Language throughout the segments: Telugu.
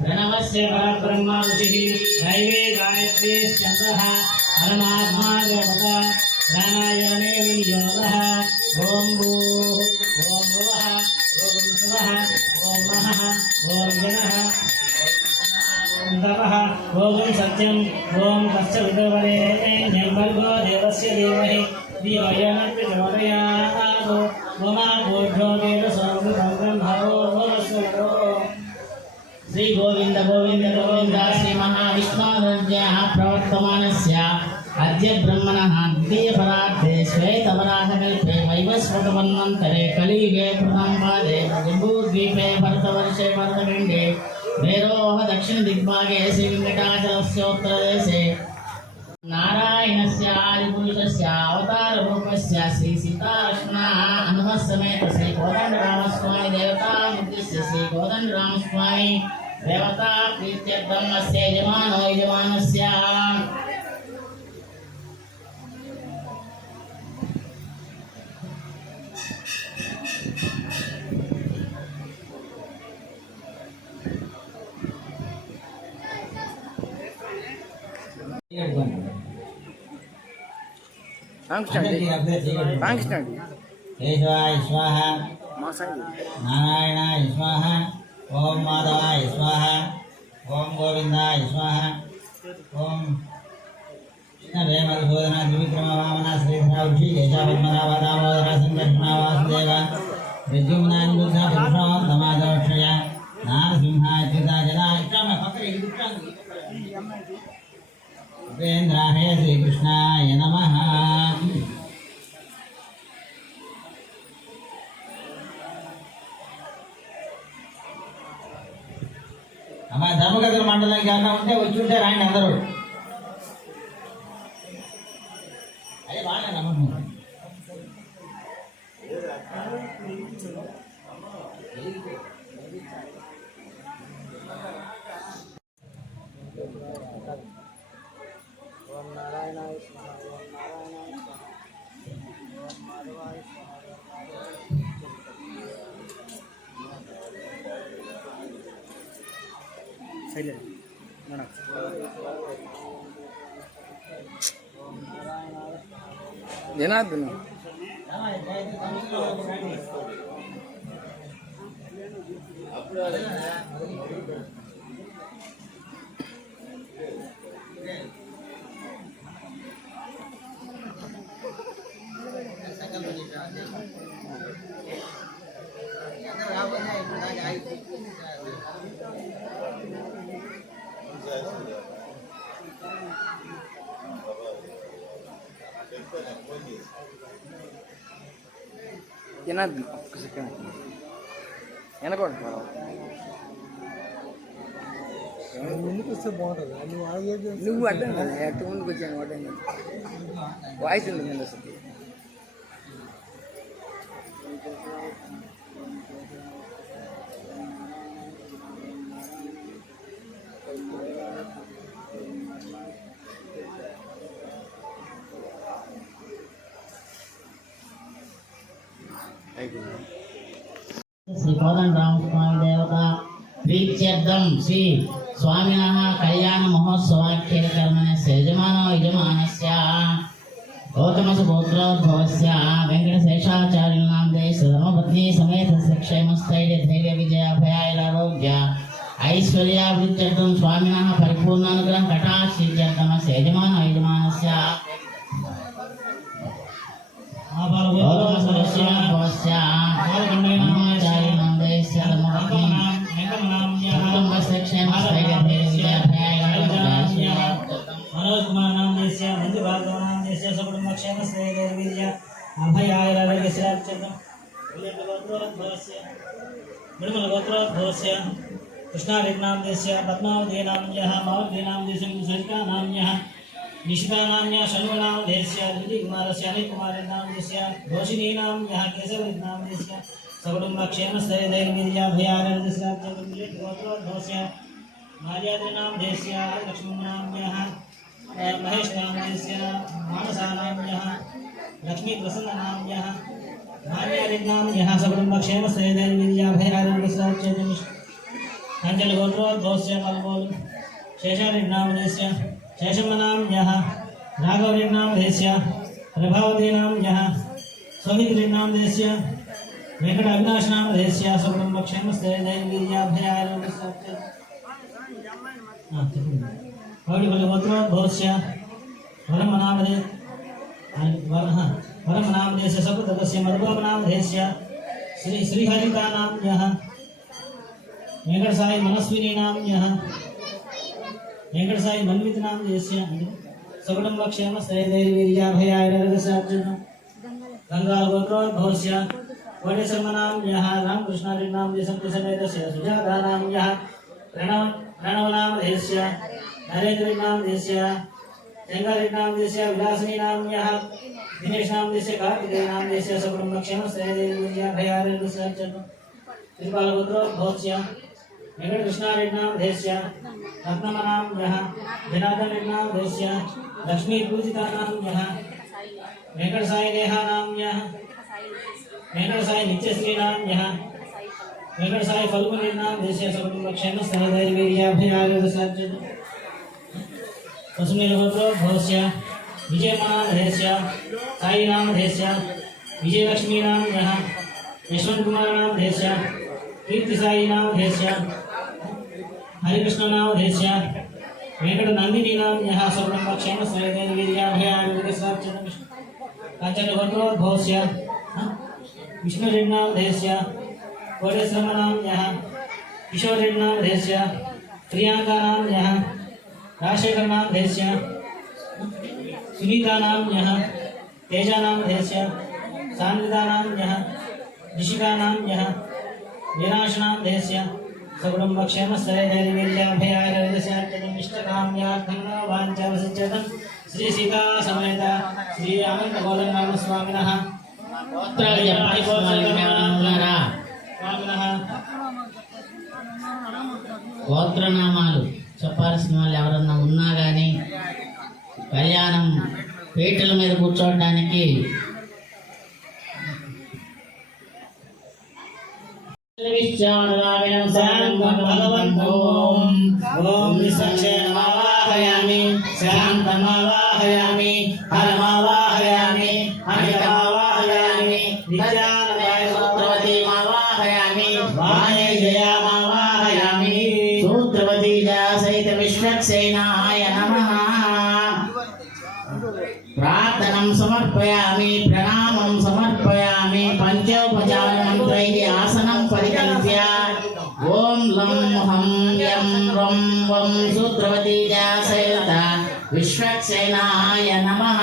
प्रणवस्य परब्रह्म ऋषिः दैवे गायत्री स्कन्दः परमात्मा देवता प्राणायामे विनियोगः ॐ भूः ॐ भुवः ॐ स्वः ॐ महः ॐ जनः ॐ तपः ॐ सत्यम् ॐ तस्य विदुर्वरेण्यं भर्गो देवस्य धीमहि धियो यो न प्रचोदयात् मम भूभ्यो देवसोऽमृतं ब्रह्मो श्री गोविंद गोविंद गोविंद श्री महाविष्णुर्जयः प्रवर्तमानस्य अद्य ब्रह्मणः द्वितीयपरार्धे श्वेतवराहकल्पे वैवस्वतमन्वन्तरे कलियुगे प्रथम पादे जम्बूद्वीपे भरतवर्षे भरतखण्डे मेरोः दक्षिणदिग्भागे श्रीवेङ्कटाचलस्योत्तरदेशे नारायणस्य आदिपुरुषस्य अवताररूपस्य श्री सीतालक्ष्मणः हनुमत्समेत श्री कोदण्डरामस्वामी देवतामुद्दिश्य श्री कोदण्डरामस्वामी देवता प्रीत्यर्थम् अस्य यजमानो यजमानस्य केशवाय स्वाहा नारायणाय स्वाहा ओम माधवाय स्वाहा ओम गोविंदाय स्वाहा ओम कृष्णवे मधुसूदन त्रिविक्रम वामन श्रीधर ऋषिकेश पद्मनाभ दामोदर संकर्षण वासुदेव विद्युम्नानिरुद्ध पुरुषोत्तमादोक्षय नारसिंहाच्युता जला उपేంద్రాయ శ్రీకృష్ణాయ నమః. అమ్మా ధర్మగతుల మండలానికి ఏమన్నా ఉంటే వచ్చి ఉంటే రాండి అందరూ. అదే బాగా నమ్మకం. ओम नारायणाय स्वाहा ओम नारायणाय स्वाहा ओम माधवाय स्वाहा सैलेंट मन ओम नारायणाय जनार्दन జనార్దన్ ఒక్క సెకండ్ వెనకోండి ముందుకు వస్తే బాగుంటుంది నువ్వు అడ్డం కదా అటు ముందుకు వచ్చాను అడ్డం కదా వాయిస్ ఉంది నేను అసలు श्री कोदण्डरामस्वामी देवता प्रीत्यर्थं श्री स्वामिनः कल्याण महोत्सवाख्यकर्मणस्य यजमानो यजमानस्य गौतमसुपुत्रोद्भवस्य वेङ्कटशेषाचार्यनां देशधर्मपत्नी समेतस्य क्षेमस्थैर्य धैर्य विजयाभयारोग्य ऐश्वर्यावृत्यर्थं स्वामिनः परिपूर्णानुग्रहं कटाक्षित्यर्थमस्य यजमानो यजमानस्य गौतमसुपुत्रोद्भवस्य मनोज कुमार नाम देश मंजू भार्गव नाम देश सकुटुंब क्षेम श्रेय अभयाय निर्मल गोत्रोद्भवस्य कृष्णारेख नाम देश पद्मावती नाम मावती नाम देश सरिता नाम निशिता नाम शनु नाम देश विधि कुमार अनिल कुमार नाम देश घोषिणी नाम केशव नाम देश सकुटुंब क्षेम श्रेय अभयाय गोत्रोद्भवस्य मार्याद्रि नाम देश लक्ष्मण नाम महेश नाम देश मानसा नाम लक्ष्मी प्रसन्न नाम मान्यादि नाम सकुटुंब क्षेम श्रेय अभयाय कञ्चलगोत्रोद्भवस्य मल्पोलु शेषारिणामधेस्य शेषमनाम्यः राघवरिणामधेस्य प्रभावतीनाम्यः सौमित्रिणामधेस्य वेंकट अविनाशनामधेस्य सकुटुम्बक्षेमस्य दैवीर्याभयारोग्यस्य गोत्रोद्भवस्य वरमनामधेस्य सकुतस्य मधुबनामधेस्य श्रीहरितानाम्यः वेंकटसाई मनस्विनीनाम्यः वेंकटसाई मन्वितनामधेस्य सकुटुम्बक्षेमस्थैर्यवीर्याभयारोग्यस्य गंगागोत्रोद्भवस्य कोटेश्वरनाम्यः रामकृष्णारिणामधेस्य सुजातानाम्यः प्रणवनामधेस्य नरेन्द्रनामधेस्य जंगारिणामधेस्य विलासिनीनाम्यः दिनेशनामधेस्य कार्तिकेयनामधेस्य सकुटुम्बक्षेमस्थैर्यवीर्याभयारोग्यस्य त्रिपालगोत्रोद्भवस्य वेंकटकृष्णारिणामधेस्य रत्नमनाम्यः जनार्दनरिणामधेस्य लक्ष्मीपूजितानाम्यः वेंकटसाई नेहानाम्यः वेंकटसाई नित्यश्रीनाम्यः वेंकटसाई फल्गुनिर्नामधेस्य सकुटुम्बक्षेमस्थैर्यवीर्याभयारोग्यस्य वसुमेलगोत्रोद्भवस्य विजयमनामधेस्य साईनामधेस्य विजयलक्ष्मीनाम्यः यशवन्तकुमारनामधेस्य कीर्तिसाईनामधेस्य हरिकृष्णनामधेस्य वेंकटनन्दिनीनाम्यः सकुटुम्बक्षेमस्थैर्यवीर्याभयारोग्यस्य काञ्चनगोत्रोद्भवस्य विष्णुरेड्नामधेस्य कोटेश्वरनाम्यः किशोरेड्नामधेस्य प्रियांकानाम्यः राजशेखरनामधेस्य सुनीतानाम्यः तेजानामधेस्य सान्वितानाम्यः ऋषिकानाम्यः वीराशनामधेस्य सकुटुम्बक्षेमस्थैर्यवीर्याभयारोग्यस्य वाञ्छावसिच्यतं श्री सीता समेत श्री आनन्दगोलनामस्वामिनः గోత్రనామాలు చెప్పాల్సిన వాళ్ళు ఎవరన్నా ఉన్నా కానీ కళ్యాణం పీటల మీద కూర్చోవడానికి శాంతమావాహయామి హరమావాహయామి అమితమావాహయామి సూత్రవతీమావాహయామి వాణిజయామావాహయామి సూత్రవతీజా సహిత విశ్వక్సేనాయ నమః ప్రార్థనం సమర్పయామి ప్రణామం సమర్పయామి పంచోపచార మంత్రైః ఆసనం పరికల్ప్య ఓం లం హం యం రం వం సూత్రవతీజా సహిత విశ్వక్సేనాయ నమః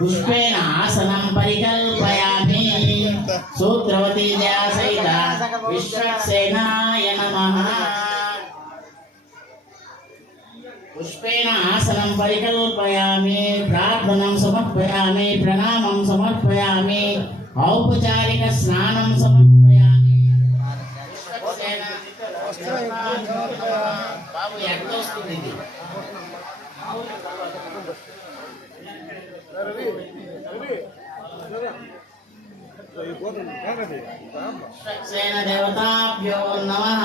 పుష్పేణ ఆసనం పరికల్పయామి సూత్రవతీజా సహిత విశ్వక్సేనాయ నమః పుష్పేణ ఆసనం పరికల్పయామి ప్రార్థనం సమర్పయామి ప్రణామం సమర్పయామి ఔపచారిక స్నానం సమర్పయామి బాబు ఎక్కడ వస్తుంది ఇది విశ్వక్సేన దేవతాభ్యో నమః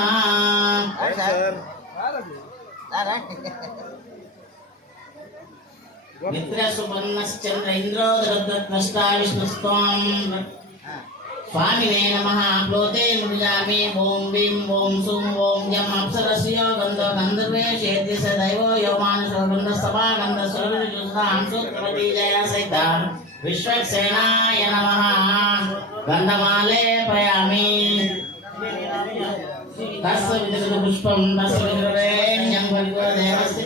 మిత్ర సువర్ణశ్చంద్ర ఇంద్రోదరద్రష్ట విష్ణుస్వాం స్వామినే నమః ప్లోతే మృజామి ఓం భీం ఓం సుం ఓం జం అప్సరస్యో గంధో గంధర్వే క్షేత్రి స దైవో యో మానసో గంధ సభా గంధ సురవిజుస్తాం సూత్రవతీ జయ సహిత విశ్వక్సేనాయ నమః గంధమాలేపయామి తస్య విదృత పుష్పం తస్య విదృరేణ్యం భర్గో దేవస్య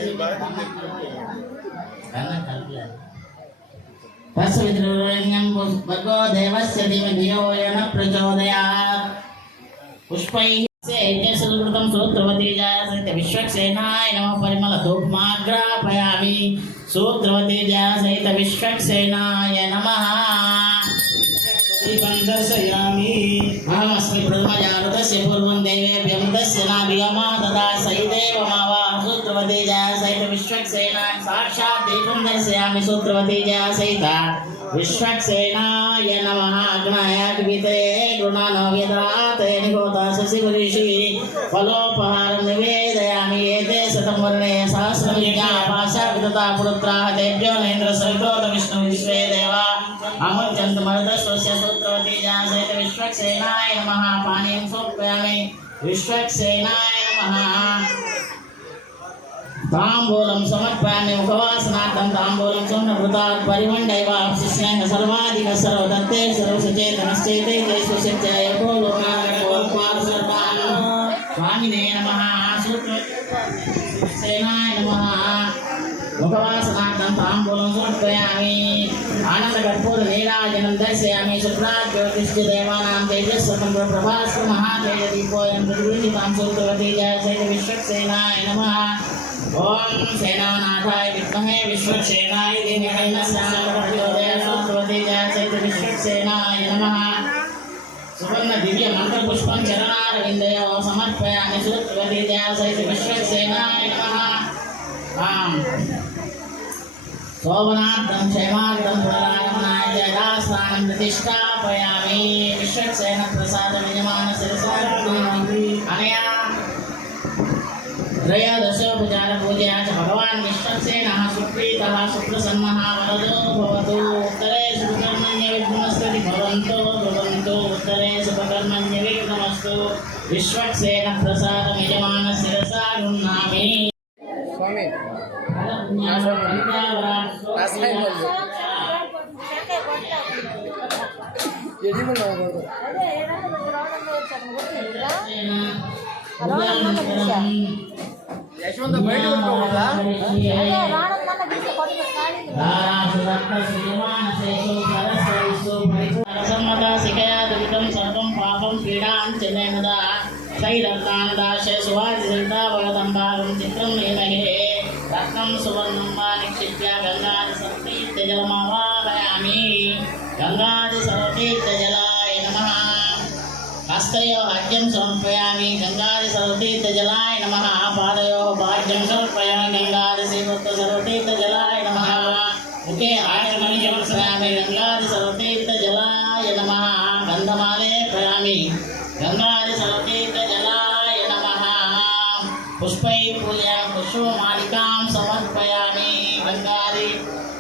తస్య విదృరేణ్యం భర్గో దేవస్య ధీమహి ధియో యో న ప్రచోదయాత్ పుష్పైః సేత్యసృతం సూత్రవతీజా సహిత విశ్వక్సేనాయ నమః పరిమళ ధూపమాగ్రాపయామి సూత్రవతీజా సహిత విశ్వక్సేనాయ నమః దీపం దర్శయామి అహమస్మి ప్రథమజాతస్య పూర్వం దేవేభ్యం దస్య నాభియమా తదా సైదేవమావా సూత్రవతీజా సహిత విశ్వక్సేనాయ సాక్షాత్ దీపం దర్శయామి సూత్రవతీజా సహిత విశ్వక్సేనాయ నమః అగ్నాయ కవితే గుణానో వ్యదాతే నిగోతాస शिवऋषि फलोपहारं निवेदयामि एते शतं वर्णे सहस्रं यज्ञापाशा विदता पुरुत्राः तेभ्यो नेन्द्र सहितोत विष्णु विश्वे देवा अमुच्यन्तु मरुतस्वस्य सूत्रवती जासहित विश्वक्सेनाय नमः पानीं समर्पयामि विश्वक्सेनाय नमः ताम्बूलं समर्पयामि मुखवासनार्थं ताम्बूलं सुवर्णभृतात् परिमण्डैवाप्सिष्येन सर्वाधिक सर्वदत्ते सर्वसचेतनश्चेते स्वशक्त्याय स्वामिने नमः सूत्रसेनाय नमः मुखवासनार्थं ताम्बूलं समर्पयामि आनन्दकर्पूरनीराजनं दर्शयामि शुक्लाज्योतिश्च देवानां तेजस्वतन्त्र प्रभास्व महातेजदीपोऽयं प्रतिगृहीतां सूत्रवती जयसहित विश्वक्सेनाय नमः ओम सेनानाथाय विद्महे विश्वक्सेनाय धीमहि सूत्रवती जयसहित विश्वक्सेनाय नमः सुवर्ण दिव्य मंत्र पुष्पं चरणारविन्दयोः समर्पयामि सूत्रवती जयसहित विश्वक्सेनाय नमः शोभनार्थं क्षेमार्थं पुनरागमनाय च यथास्थानं प्रतिष्ठापयामि विश्वक्सेन प्रसादं यजमानशिरसा अनया त्रयोदशोपचार पूजया च भगवान् विश्वक्सेनः सुप्रीतः सुप्रसन्नः वरदो भवतु उत्तरे सुकर्मण्यविघ्नमस्तु भवन्तु उत्तरे सुकर्मण्यविघ्नमस्तु विश्वक्सेन प्रसादं यजमानशिरसा गृह्णामि स्वामी యశ్వంత బయట పెట్టుకోవాలా సర్వం పాపం పీడాం చెన్నైనదా శైరత్నాదాశే సువాదిదావగతంబాగం చిత్రం నేమహే రత్నం సువర్ణం వా నిక్షిప్య గంగాది సర్వతీర్థజలమావాహయామి గంగాది సర్వతీర్థజలాయ నమః हस्तयोः अर्घ्यं समर्पयामि गंगादि सर्वतीर्थजलाय नमः पादयोः भाग्यं समर्पयामि गंगादि सर्वतीर्थजलाय नमः मुखे आचमनीयं समर्पयामि गंगादि सर्वतीर्थजलाय नमः गन्धमाले प्रयामि गंगादि सर्वतीर्थजलाय नमः पुष्पैः पूजयामि पुष्पमालिकां समर्पयामि गंगादि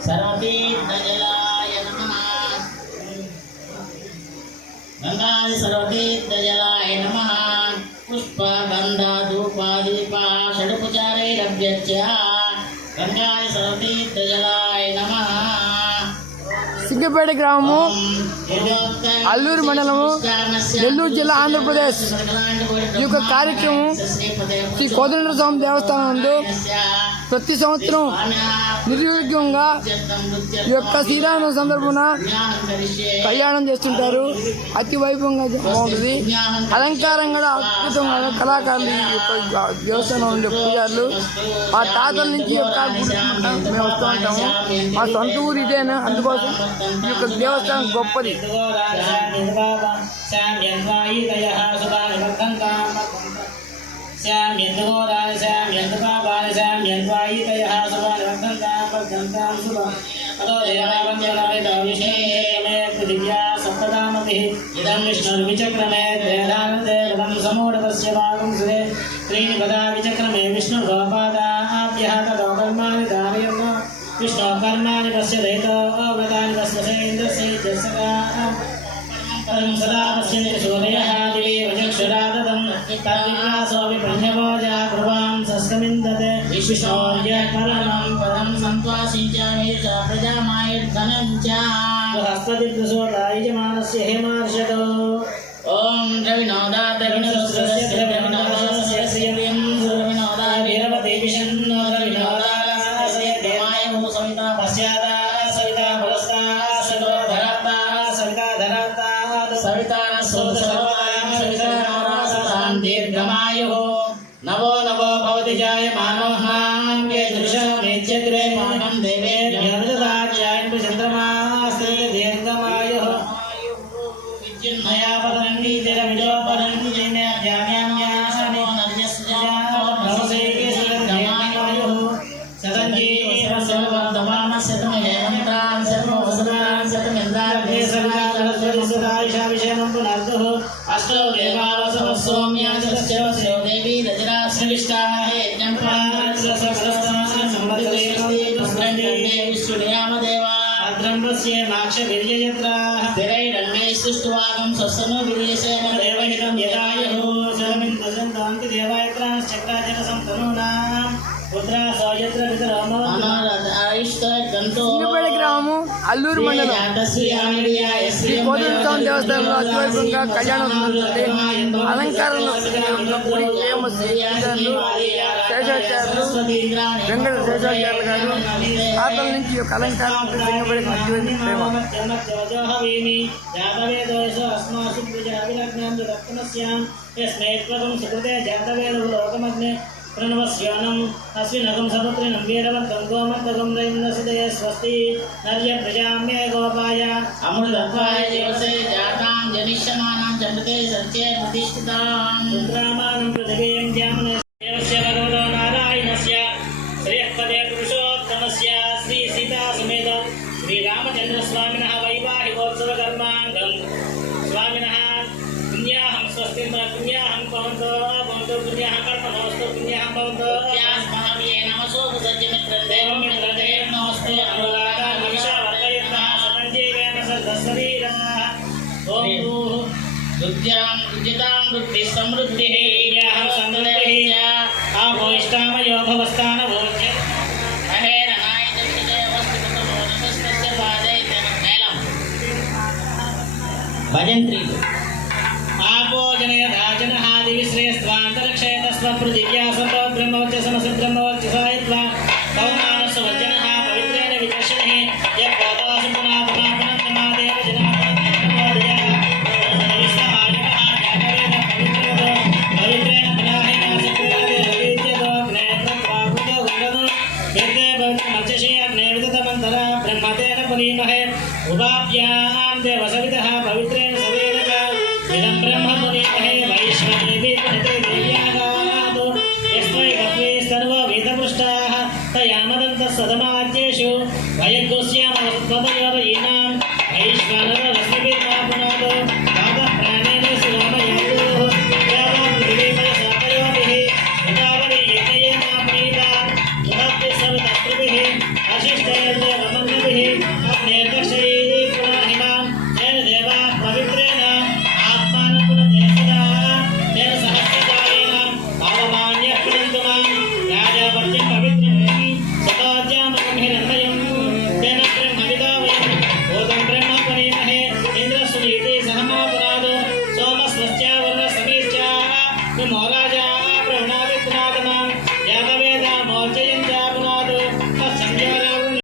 सर्वतीर्थजलाय नमः गंगादि सर्वतीर्थजलाय नमः पुष्प गंध धूप दीप षडुपचारैरभ्यच्च गंगादि सर्वतीर्थजलाय नमः సిద్దిపేట గ్రామము అల్లూరు మండలము నెల్లూరు జిల్లా ఆంధ్రప్రదేశ్ ఈ యొక్క కార్యక్రమం శ్రీ కోదండ స్వామి దేవస్థానం నందు ప్రతి సంవత్సరం నిర్విఘ్నంగా ఈ యొక్క శ్రీరామ సందర్భన కళ్యాణం చేస్తుంటారు. అతి వైభవంగా బాగుంటుంది. అలంకారం కూడా అద్భుతంగా కళాకారులు ఈ యొక్క దేవస్థానం ఉండే పూజారులు మా తాతల నుంచి యొక్క మేము వస్తూ ఉంటాము. మా సొంత ఊరు ఇదేనా, అందుకోసం ఈ యొక్క దేవస్థానం గొప్పది. इदं विष्णुर्विचक्रमे त्रेधानदेवं समूढतस्य भागं सुरे त्रीणि पदा विचक्रमे विष्णुगोपादाभ्यः ततो कर्माणि धारयन् विष्णुकर्माणि पश्यदेतो व्रतानि पश्यसेन्द्रस्य परं सदा पश्यति सूर्यः दिवे वचक्षुरादतं तद्विकासोऽपि ब्रह्मभोजा कृपां सस्कमिन्दते विष्णोर्य परमं पदं सन्त्वासिञ्चामि च प्रजामायुर्धनं च हस्तदिग्दशोदायजमानस्य हेमार्षदो ॐ रविनोदात विनोदस्य रविनोदास्य श्रियं रविनोदाय वीरवते विष्णु रविनोदास्य देवाय भू सविता पश्चादा सविता पुरस्ता सविता धराता सविता धराता सविता सर्वदायं सविता नवरासतां दीर्घमायुः नवो नवो भवति जायमानोऽहं ये दृशमेत्यग्रे मानं देवेभ्यो ददात्यायं चन्द्रमास्ते दीर्घमायुः विद्युन्मया पतन्ति तिरमिजोपरन्ति जैन्याभ्याम्यान्यासने नर्यस्याः भवसेकेशुर्धमायुः सतञ्जीव सर्ववर्धमानस्य तमयमन्तान् सर्ववसदान् सतमिन्द्रार्धे सर्वा सरस्वती सदायुषा विषयं पुनर्दुः अष्टौ देवावसवः सौम्या संविष्टाः यज्ञं विष्णुनियामदेवा अद्रम्भस्य माक्षवीर्ययत्राः स्थिरैरन्मे सृष्टुवागं स्वस्नो वीर्यसेन देवहितं यदायुः शरमिन्दसन्तान्ति देवायत्राश्चक्राजनसन्तनूनां पुत्रा सौयत्र पितरोम अनाराधिष्टगन्तो సింగపేట గ్రామము అల్లూరు మండలం శ్రీ కోదండస్వామి దేవస్థానంలో అతివైభవంగా కళ్యాణం జరుగుతుంది. అలంకారంలో గుడి ఫేమస్ పూజారులు శేషాచార్యులు వెంకట శేషాచార్యులు గారు ఆతల నుంచి ఈ యొక్క అలంకారం సింగపేట అతివైభవ ప్రేమ. प्रणवस्यानम् अस्मिनकं सपुत्रिनं वीरवन्तं गोमन्तकं रैन्दसुदये स्वस्ति नर्य प्रजाम्ये गोपाय अमृतत्वाय दिवसे जातां जनिष्यमानां चन्द्रते सत्ये प्रतिष्ठितां रुद्रामानं पृथिवीं द्यामने देवस्य भगवतो नारायणस्य श्रेयःपदे पुरुषोत्तमस्य श्री सीता समेत श्रीरामचन्द्रस्वामिनः वैवाहिकोत्सवकर्माङ्गं स्वामिनः पुण्याहं स्वस्ति पुण्याहं भवन्तो पुण्याहं कर्मणोऽस्तु पुण्याहं भवन्तो यास्महे नमसो सज्जमित्रं देवं मित्रदेव नमस्ते अनुराधा नमिषा वर्धयन्तः सतञ्जीवेन सर्वशरीराः ॐ बुद्धितां बुद्धिः समृद्धिः याः समृद्धिः आपो इष्टामयो भवस्तानभोज्य अहेरनाय दक्षिणे वस्तुतमोदकस्तस्य पादे मेलं भजन्त्री आपो जनयदाजनः दिविश्रेयस्त्वान्तरक्षयतस्वपृथिव्या सर्वो ब्रह्मवच्च समसद्ब्रह्मवच्चसायित्वा पवमानसवज्जनः पवित्रेण विचर्षणे यत्पादासु पुनापुनापुनन्दमादेव जनापुनन्दमोदयः पवित्रेण पुनाहिनासक्रियतो ज्ञेत्रत्वाकृतो उन्नतो वेदे पवित्रमर्चषे अग्नेविदतमन्तरा ब्रह्मतेन पुनीमहे उपाभ्यां देवसवितः पवित्रेण सवेन च इदं ब्रह्म पुनीमहे वैश्वदेवी पुनते देव्यागातो यस्मै गत्वे सर्ववेदपृष्टाः तया मदन्तः सदमाद्येषु वयगोस्यामवत्पदयोरयीनां वैश्वानररश्मिभिर्मा पुनातो पादः प्राणेन सुरामयोः यावपृथिवीमयसापयोभिः उदावरी यज्ञयेना पुनीता उदात्ते सर्वतस्त्रिभिः अशिष्टैर्देवमन्नभिः अग्नेर्दक्षैः पुनाहिमां तेन देवाः पवित्रेण आत्मानं पुनते सदा तेन सहस्रकालेन पावमान्यः पुनन्तु मां राजापत्यं पवित्रं सदाज्यामकं हिरण्मयं तेन ब्रह्मविदा वयं भूतं ब्रह्म पुनीमहे इन्द्रस्वनीते सहमा पुनादो सोमस्वस्यावर्णसमीच्या विमोराजा प्रवणावित्नादमां यातवेदा मोर्चयन्त्या पुनादो तत्संज्ञारावृणि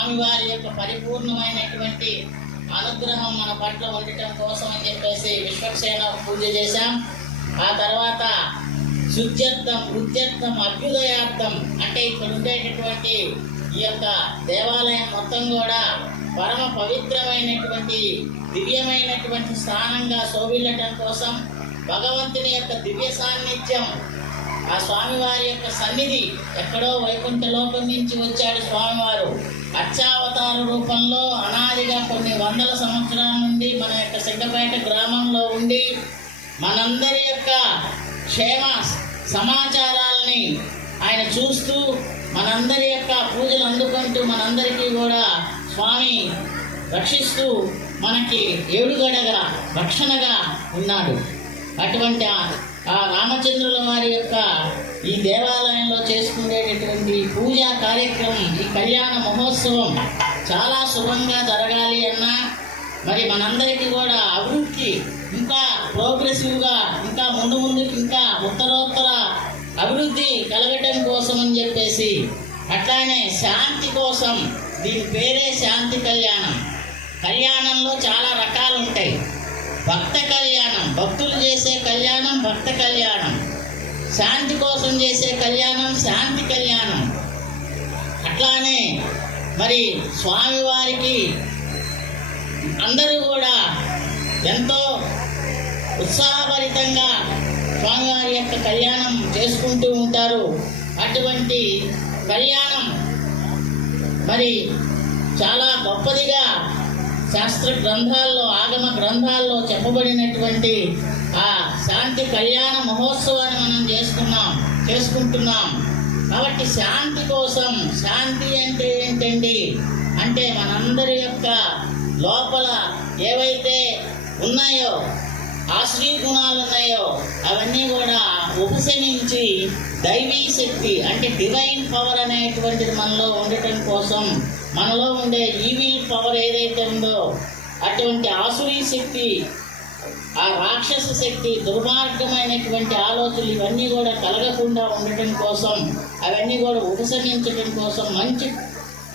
స్వామివారి యొక్క పరిపూర్ణమైనటువంటి అనుగ్రహం మన పట్ల ఉండటం కోసం అని చెప్పేసి విశ్వక్సేన పూజ చేశాం. ఆ తర్వాత శుద్ధ్యర్థం, వృద్ధ్యర్థం, అభ్యుదయార్థం అంటే ఇక్కడ ఉండేటటువంటి ఈ యొక్క దేవాలయం మొత్తం కూడా పరమ పవిత్రమైనటువంటి దివ్యమైనటువంటి స్థానంగా శోభిల్లటం కోసం భగవంతుని యొక్క దివ్య సాన్నిధ్యం, ఆ స్వామివారి యొక్క సన్నిధి, ఎక్కడో వైకుంఠ లోకం నుంచి వచ్చాడు స్వామివారు అర్చావతార రూపంలో అనాదిగా కొన్ని వందల సంవత్సరాల నుండి మన యొక్క సిగ్గపేట గ్రామంలో ఉండి మనందరి యొక్క క్షేమ సమాచారాలని ఆయన చూస్తూ మనందరి యొక్క పూజలు అందుకుంటూ మనందరికీ కూడా స్వామి రక్షిస్తూ మనకి ఏడుగడగా రక్షణగా ఉన్నాడు. అటువంటి ఆ రామచంద్రుల వారి యొక్క ఈ దేవాలయంలో చేసుకునేటటువంటి పూజా కార్యక్రమం, ఈ కళ్యాణ మహోత్సవం చాలా శుభంగా జరగాలి అన్నా మరి మనందరికీ కూడా అభివృద్ధి ఇంకా ప్రోగ్రెసివ్గా ఇంకా ముందుకు ఇంకా ఉత్తరోత్తర అభివృద్ధి కలగటం కోసం అని చెప్పేసి, అట్లానే శాంతి కోసం, దీని పేరే శాంతి కళ్యాణం. కళ్యాణంలో చాలా రకాలు ఉంటాయి. భక్త కళ్యాణం, భక్తులు చేసే కళ్యాణం భక్త కళ్యాణం, శాంతి కోసం చేసే కళ్యాణం శాంతి కళ్యాణం. అట్లానే మరి స్వామివారికి అందరూ కూడా ఎంతో ఉత్సాహభరితంగా స్వామివారి యొక్క కళ్యాణం చేసుకుంటూ ఉంటారు. అటువంటి కళ్యాణం మరి చాలా గొప్పదిగా శాస్త్ర గ్రంథాల్లో, ఆగమ గ్రంథాల్లో చెప్పబడినటువంటి ఆ శాంతి కళ్యాణ మహోత్సవాన్ని మనం చేసుకుంటున్నాం. కాబట్టి శాంతి కోసం, శాంతి అంటే ఏంటండి అంటే మనందరి యొక్క లోపల ఏవైతే ఉన్నాయో ఆశ్రీ గుణాలు ఉన్నాయో అవన్నీ కూడా ఉపశమించి దైవీ శక్తి అంటే డివైన్ పవర్ అనేటువంటిది మనలో ఉండటం కోసం, మనలో ఉండే ఈవిల్ పవర్ ఏదైతే ఉందో అటువంటి ఆసురీ శక్తి, ఆ రాక్షస శక్తి, దుర్మార్గమైనటువంటి ఆలోచనలు ఇవన్నీ కూడా కలగకుండా ఉండటం కోసం, అవన్నీ కూడా ఉపశమించటం కోసం, మంచి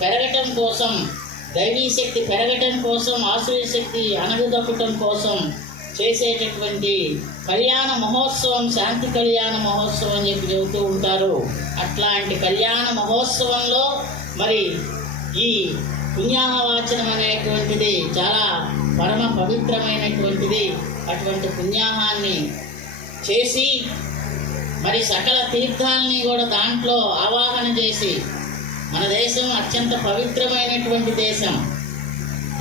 పెరగటం కోసం, దైవీ శక్తి పెరగటం కోసం, ఆసురీ శక్తి అణగదొక్కటం కోసం చేసేటటువంటి కళ్యాణ మహోత్సవం శాంతి కళ్యాణ మహోత్సవం అని చెప్పి చెబుతూ ఉంటారు. అట్లాంటి కళ్యాణ మహోత్సవంలో మరి ఈ పుణ్యాహవాచనం అనేటువంటిది చాలా పరమ పవిత్రమైనటువంటిది. అటువంటి పుణ్యాహాన్ని చేసి మరి సకల తీర్థాలని కూడా దాంట్లో ఆవాహన చేసి, మన దేశం అత్యంత పవిత్రమైనటువంటి దేశం.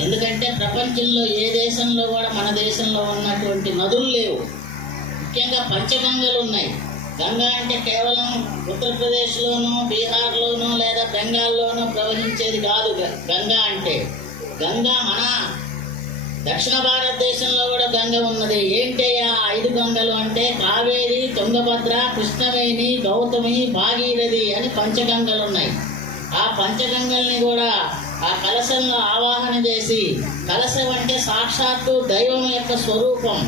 ఎందుకంటే ప్రపంచంలో ఏ దేశంలో కూడా మన దేశంలో ఉన్నటువంటి నదులు లేవు. ముఖ్యంగా పంచగంగలు ఉన్నాయి. గంగా అంటే కేవలం ఉత్తరప్రదేశ్లోనూ, బీహార్లోనూ లేదా బెంగాల్లోనూ ప్రవహించేది కాదు. గంగా అంటే గంగా మన దక్షిణ భారతదేశంలో కూడా గంగ ఉన్నది. ఏంటయ్యా 5 గంగలు అంటే కావేరి, తుంగభద్ర, కృష్ణవేణి, గౌతమి, భాగీరథి అని పంచగంగలు ఉన్నాయి. ఆ పంచగంగల్ని కూడా ఆ కలశంలో ఆవాహన చేసి, కలశం అంటే సాక్షాత్తు దైవం యొక్క స్వరూపం,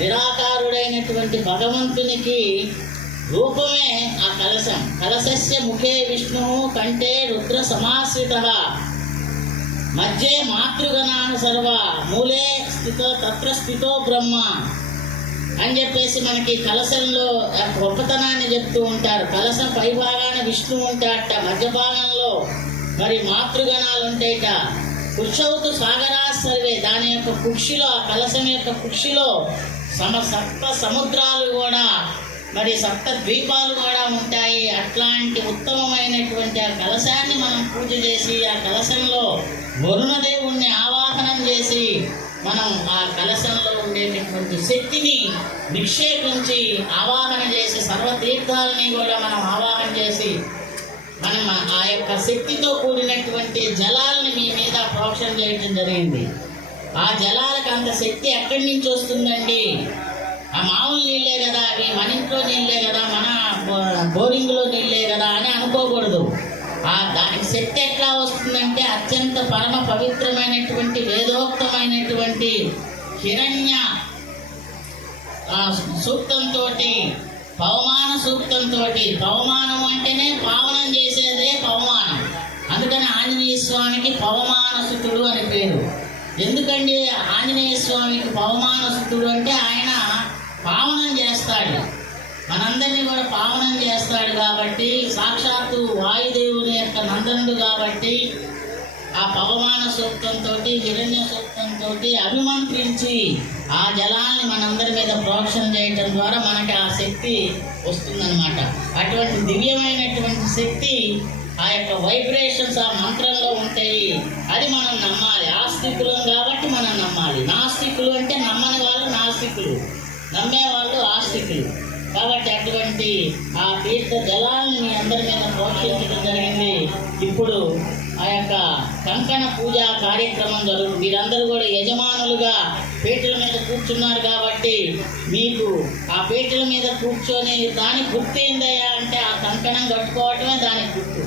నిరాకారుడైనటువంటి భగవంతునికి రూపమే ఆ కలశం. కలశస్య ముఖే విష్ణువు కంటే రుద్ర సమాశ్రితః మధ్యే మాతృగణాః సర్వ మూలే స్థితో తత్ర స్థితో బ్రహ్మ అని చెప్పేసి మనకి కలశంలో గొప్పతనాన్ని చెప్తూ ఉంటారు. కలశం పై భాగాన విష్ణువు ఉంటాడట, మధ్య భాగంలో మరి మాతృగణాలు ఉంటాయిట. కుక్షౌతు సాగరా సర్వే, దాని యొక్క కుక్షిలో, ఆ కలశం యొక్క కుక్షిలో సప్త సముద్రాలు కూడా మరి సప్త ద్వీపాలు కూడా ఉంటాయి. అట్లాంటి ఉత్తమమైనటువంటి ఆ కలశాన్ని మనం పూజ చేసి, ఆ కలశంలో వరుణదేవుణ్ణి ఆవాహనం చేసి, మనం ఆ కలశంలో ఉండేటటువంటి శక్తిని నిక్షేపించి ఆవాహన చేసి, సర్వతీర్థాలని కూడా మనం ఆవాహన చేసి, మనం ఆ యొక్క శక్తితో కూడినటువంటి జలాలని మీ మీద ప్రోక్షణ చేయడం జరిగింది. ఆ జలాలకు అంత శక్తి ఎక్కడి నుంచి వస్తుందండి? ఆ మామూలు నీళ్ళే కదా, అవి మన ఇంట్లో నీళ్ళే కదా, మన బోరింగ్లో నీళ్ళే కదా అని అనుకోకూడదు. దానికి శక్తి ఎట్లా వస్తుందంటే అత్యంత పరమ పవిత్రమైనటువంటి వేదోక్తమైనటువంటి హిరణ్య సూక్తంతో, పవమాన సూక్తంతో, పవమానం అంటేనే పావనం చేసేదే పవమానం. అందుకని ఆంజనేయ స్వామికి పవమానసుతుడు అని పేరు. ఎందుకండి ఆంజనేయ స్వామికి పవమానసుతుడు అంటే ఆయన పావనం చేస్తాడు, మనందరినీ కూడా పావనం చేస్తాడు కాబట్టి, సాక్షాత్తు వాయుదేవుని యొక్క నందనుడు కాబట్టి ఆ పవమాన సూక్తంతో హిరణ్య సూక్తంతో అభిమంత్రించి ఆ జలాన్ని మనందరి మీద ప్రోక్షణ చేయటం ద్వారా మనకి ఆ శక్తి వస్తుందన్నమాట. అటువంటి దివ్యమైనటువంటి శక్తి ఆ యొక్క వైబ్రేషన్స్ ఆ మంత్రంలో ఉంటాయి. అది మనం నమ్మాలి. ఆస్తికులం కాబట్టి మనం నమ్మాలి. నాస్తికులు అంటే నమ్మని వాళ్ళు నాస్తికులు, నమ్మేవాళ్ళు ఆస్తికులు. కాబట్టి అటువంటి ఆ తీర్థ జలాన్ని మీ అందరి మీద ప్రోక్షించడం జరిగింది. ఇప్పుడు ఆ యొక్క కంకణ పూజ కార్యక్రమం జరుగుతుంది. మీరందరూ కూడా యజమానులుగా పీటల మీద కూర్చున్నారు కాబట్టి మీకు ఆ పీటల మీద కూర్చొని దానికి గుర్తు ఏందయ్యా అంటే ఆ కంకణం కట్టుకోవటమే దానికి గుర్తు.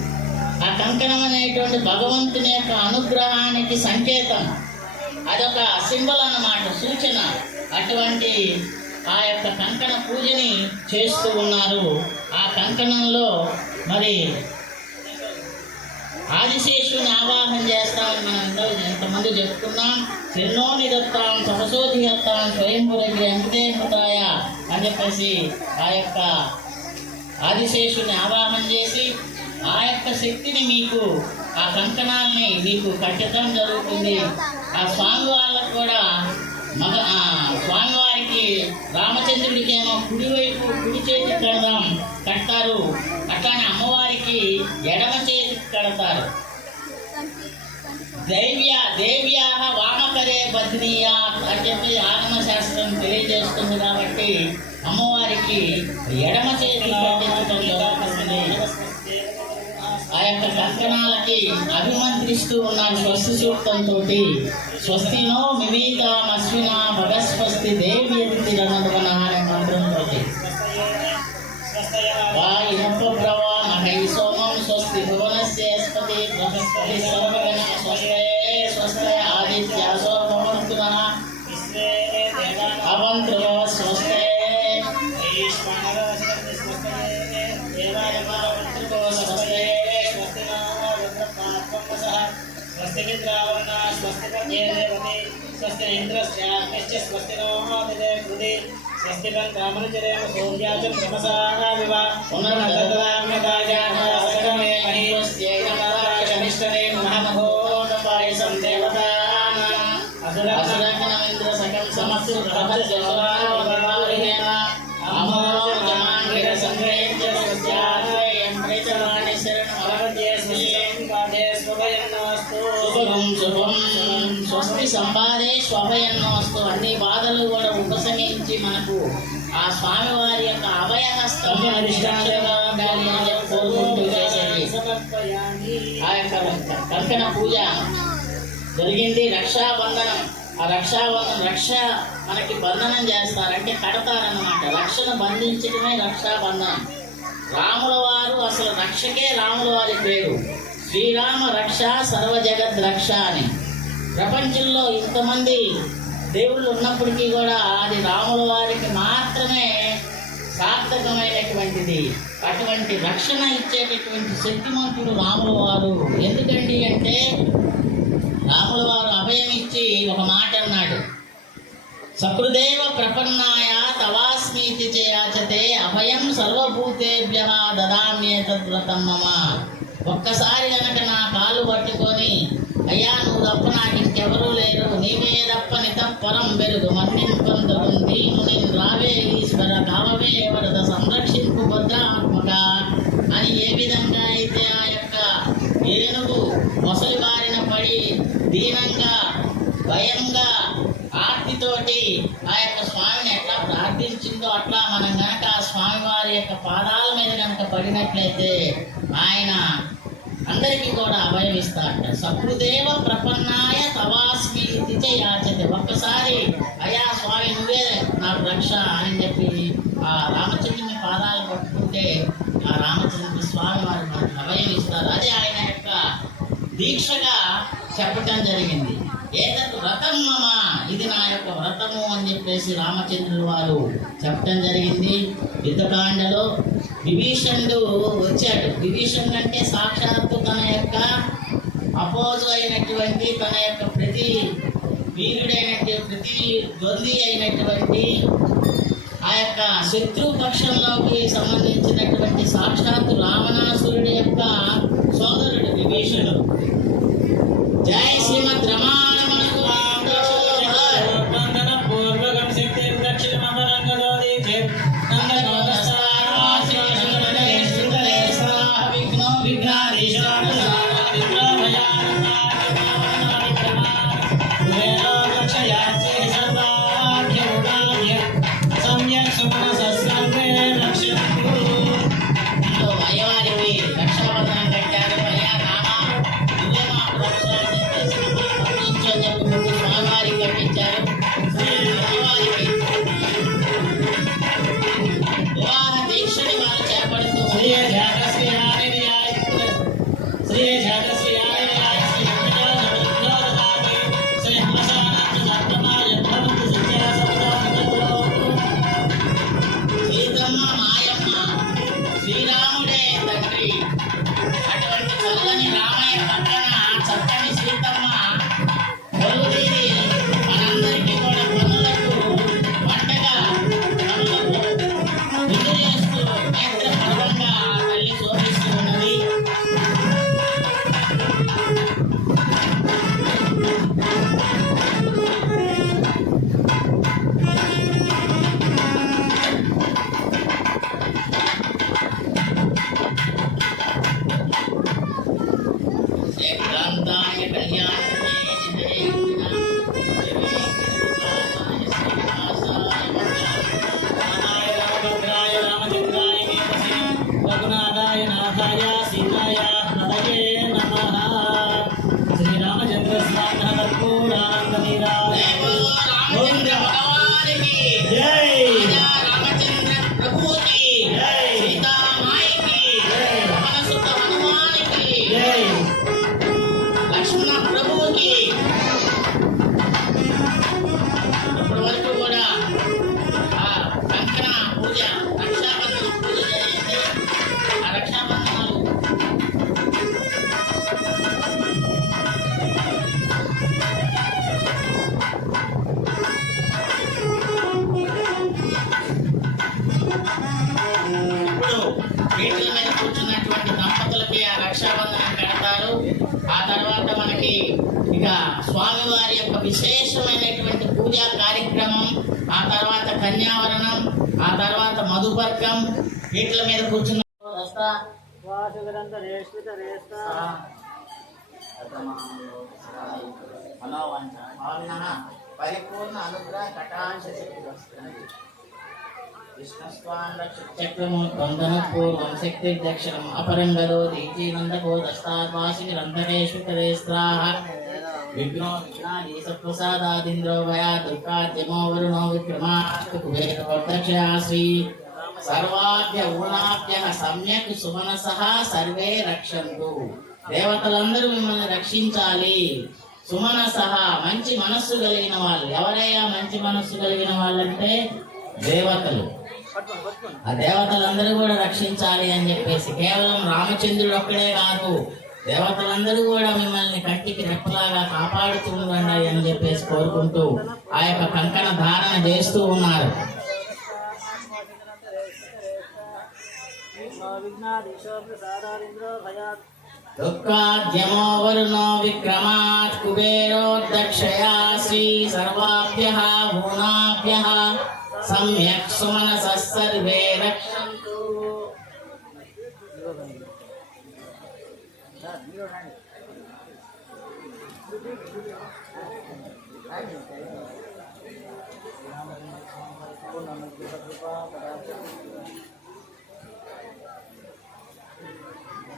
ఆ కంకణం అనేటువంటి భగవంతుని యొక్క అనుగ్రహానికి సంకేతం, అదొక సింబల్ అన్నమాట, సూచన. అటువంటి ఆ యొక్క కంకణ పూజని చేస్తూ ఉన్నారు. ఆ కంకణంలో మరి ఆదిశేషుని ఆవాహన చేస్తామని మనం ఎంతమంది చెప్పుకున్నాం. ఎన్నో నిదత్తాం సహసోధిహత్తాం స్వయంపురగి అంకితేమృతాయ అని చెప్పేసి ఆ యొక్క ఆదిశేషుని ఆవాహన చేసి ఆ యొక్క శక్తిని మీకు ఆ కంకణాలని మీకు కట్టడం జరుగుతుంది. ఆ స్వామి వాళ్ళకు కూడా స్వామివారికి రామచంద్రుడికి ఏమో కుడివైపు కుడి చేతికి కడతారు, అట్లానే అమ్మవారికి ఎడమ చేతికి కడతారు. దేవ్యా వామకరే బద్నీయా అని చెప్పి ఆగమ శాస్త్రం తెలియజేస్తుంది. కాబట్టి అమ్మవారికి ఎడమ చేతి కట్టించడం జరుగుతుంది. ఆ యొక్క కంకణాలకి అభిమంత్రిస్తూ ఉన్నారు స్వస్తి సూక్తంతో. స్వస్తినో మిమీతామశ్విన భగస్వస్తి దేవ్యతిరనదువన అనే మంత్రంతో వాయునప్రవా మహై సోమం స్వస్తి భువనస్యేస్పతి బృహస్పతి సర్వగణ స్వస్తే స్వస్తే ఆదిత్యాసో భవంతునః అవంత్రో స్వస్తే స్వస్తి మిత్రావరణ స్వస్తి పద్యేదేవతి స్వస్తి ఇంద్రశ్చాగ్నిశ్చ స్వస్తి నో హృది స్వస్తి బ్రహ్మణచరేమ సూర్యాచం తమసావివ పునర్నదామ్యకాజామే మహీయస్యేకమిష్టనే మహమహోనపాయసం దేవతానాం అసురగణమింద్ర సకం సమస్తు ప్రభజోరావరిహేన అమోజమాంగిర సంగ్రహించ స్వస్యాత్రయం ప్రేతవాణి శరణమరవద్యేస్మి శుభం స్వస్తి సంపాదే స్వభయన్నోస్తు. అన్ని బాధలు కూడా ఉపశమించి మనకు ఆ స్వామివారి యొక్క అభయహస్తం అధిష్టానంగా ఉండాలి అని చెప్పి కోరుకుంటూ చేసేది ఆ యొక్క కంకణ పూజ జరిగింది. రక్షాబంధనం, ఆ రక్ష మనకి బంధనం చేస్తారంటే కడతారన్నమాట. రక్షను బంధించడమే రక్షాబంధనం. రాముల వారు అసలు రక్షకే రాముల వారి పేరు. శ్రీరామ రక్ష సర్వజగద్ రక్ష అని. ప్రపంచంలో ఇంతమంది దేవుళ్ళు ఉన్నప్పటికీ కూడా అది రాముల వారికి మాత్రమే సార్థకమైనటువంటిది. అటువంటి రక్షణ ఇచ్చేటటువంటి శక్తిమంతుడు రాముల వారు. ఎందుకండి అంటే రాముల వారు అభయం ఇచ్చి ఒక మాట అన్నాడు, సకృదేవ ప్రపన్నాయ తవాస్మీతి చేయాచతే అభయం సర్వభూతేభ్య దదామ్యేతద్వ్రతం మమ. ఒక్కసారి కనుక నా కాలు పట్టుకొని అయ్యా నువ్వు తప్ప నాకు ఇంకెవరూ లేరు, నీవే తప్పని తప్పరం వెలుగు మన్నింపొందడం దీనుని రావే ఈశ్వర కావవే వరద సంరక్షింపు భద్రాత్మక అని ఏ విధంగా అయితే ఆ యొక్క ఏనుగు మొసలి బారిన పడి దీనంగా భయంగా ఆర్తితోటి ఆ యొక్క స్వామిని ఎట్లా ప్రార్థించిందో అట్లా మనం గనక ఆ స్వామివారి యొక్క పాదాల మీద కనుక పడినట్లయితే ఆయన అందరికీ కూడా అభయం ఇస్తారట. సకృదేవ ప్రపన్నాయ తవాస్మీతి యాచతే. ఒక్కసారి అయ్యా స్వామి నువ్వే నాకు రక్ష అని చెప్పి ఆ రామచంద్రుని పాదాలు పట్టుకుంటే ఆ రామచంద్రుని స్వామి వారు మనకు అభయం ఇస్తారు. అది ఆయన యొక్క దీక్షగా చెప్పటం జరిగింది. ఏదత్ వ్రతం మమ, ఇది నా యొక్క వ్రతము అని చెప్పేసి రామచంద్రుల వారు చెప్పటం జరిగింది. యుద్ధకాండలో విభీషణుడు వచ్చాడు. విభీషణుడు అంటే సాక్షాత్తు తన యొక్క అపోజు అయినటువంటి తన యొక్క ప్రతి వీరుడైనటువంటి ప్రతి ద్వంద్వి అయినటువంటి ఆ యొక్క శత్రు పక్షంలోకి సంబంధించినటువంటి సాక్షాత్తు రావణాసురుడి యొక్క సోదరుడు విభీషణుడు. జై శ్రీమద్ రమారమణకు పూర్వగం శక్తి దక్షిణమరంగదోది అయ్యవారికి రక్షాబంధనం కట్టారు. అయ్యా రామ నువ్వే మా పంపించని చెప్పి ముందు స్వామివారికి కట్టించారు. అమ్మవారికి వివాహ దీక్షని వారు చేపడుతూ సీతమ్మ మాయమ్మ శ్రీరాముడే తండ్రి. అటువంటి చల్లని రామయ్య పక్కన చక్కని సీతమ్మ కొలువుదీరి మనందరికీ కూడా పనులకు వంటగా పనులకు విందు చేస్తూ నేత్ర పర్వంగా తల్లి శోభిస్తూ ఉన్నది. ఏకాంతాయ కళ్యాణే రఘునాథాయ నాథాయ సీతాయ హరయే నమః. శ్రీరామచంద్ర స్వామి కర్పూరానందీరాయ రామచంద్ర భగవానికి జై. రామచంద్ర ప్రభువుకి సీతామాయికి రమణసుత హనుమానికి జై. లక్ష్మణ ప్రభువుకి. ఇప్పటి వరకు కూడా ఆ కంకణ పూజ రక్షాబంధన పూజ చేయండి. ఆ రక్షాబంధనాలు ఇప్పుడు పీటల మీద కూర్చున్నటువంటి దంపతులకి ఆ రక్షాబంధనం కడతారు. ఆ తర్వాత మనకి ఇక స్వామివారి యొక్క విశేషమైనటువంటి పూజా కార్యక్రమం, ఆ తర్వాత కన్యావరణం, ఆ తర్వాత మధుపర్కం. పీటల మీద కూర్చున్న పరిపూర్ణ అనుగ్రహ కటాక్ష శక్తి వస్తుంది. పూర్వం శక్తి దక్షిణం అపరంగలో దీజీనందకో దస్తాద్వాసిరంధరేష్వితరేస్త్రాః విఘ్నో విఘ్నాని సప్రసాదాదింద్రో వయా దుర్గాద్యమో వరుణో విక్రమాస్తు కుబేరవర్ధక్షయా శ్రీ సర్వాభ్య ఊనాభ్య సమ్యక్ సుమనసః సర్వే రక్షంతు. దేవతలందరూ మిమ్మల్ని రక్షించాలి. సుమనసః మంచి మనస్సు కలిగిన వాళ్ళు. ఎవరయ్యా మంచి మనస్సు కలిగిన వాళ్ళంటే దేవతలు. ఆ దేవతలందరూ కూడా రక్షించాలి అని చెప్పేసి కేవలం రామచంద్రుడు ఒక్కడే కాదు, దేవతలందరూ కూడా మిమ్మల్ని కంటికి రెప్పలాగా కాపాడుతూ ఉండండి అని చెప్పేసి కోరుకుంటూ ఆ యొక్క కంకణ ధారణ చేస్తూ ఉన్నారు. దుఃఖాద్యమో వరుణో విక్రమాత్ కుబేరోదక్షయా శ్రీ సర్వాభ్యః భూనాభ్యః సమ్యక్ సుమనసః సర్వే రక్షంతు.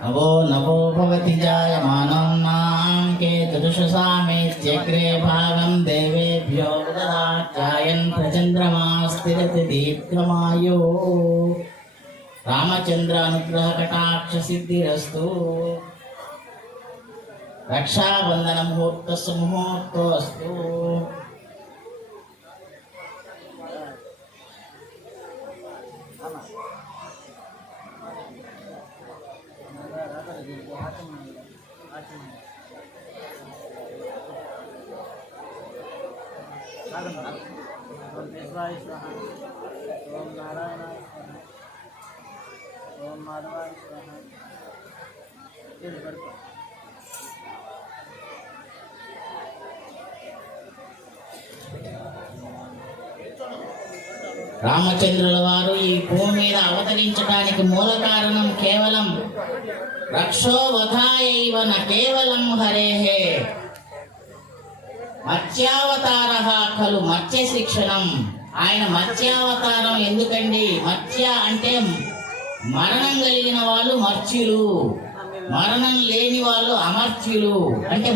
నవో నవో భవతి జాయమానం నాం కేతుషసామేత్యగ్రే భాగం దేవేభ్యో దదాత్యాయన్ ప్రచంద్రమా స్థిరతి దీర్ఘమాయో. రామచంద్ర అనుగ్రహ కటాక్ష సిద్ధిరస్తు. రక్షాబంధన ముహూర్తస్సు ముహూర్తోస్తు. ఓం విశ్వాయ స్వాహ, ఓం నారాయణాయ స్వాహ, ఓం మాధవాయ స్వాహ. ఇది పడుకో. రామచంద్రుల వారు ఈ భూమి మీద అవతరించడానికి మూల కారణం కేవలం రక్షో వధాయైవ న కేవలం హరేహే మత్స్యావతారః ఖలు మత్స్య శిక్షణం. ఆయన మత్స్యావతారం ఎందుకండి? మత్స్య అంటే మరణం కలిగిన వాళ్ళు మర్త్యులు, మరణం లేని వాళ్ళు అమర్త్యులు. అంటే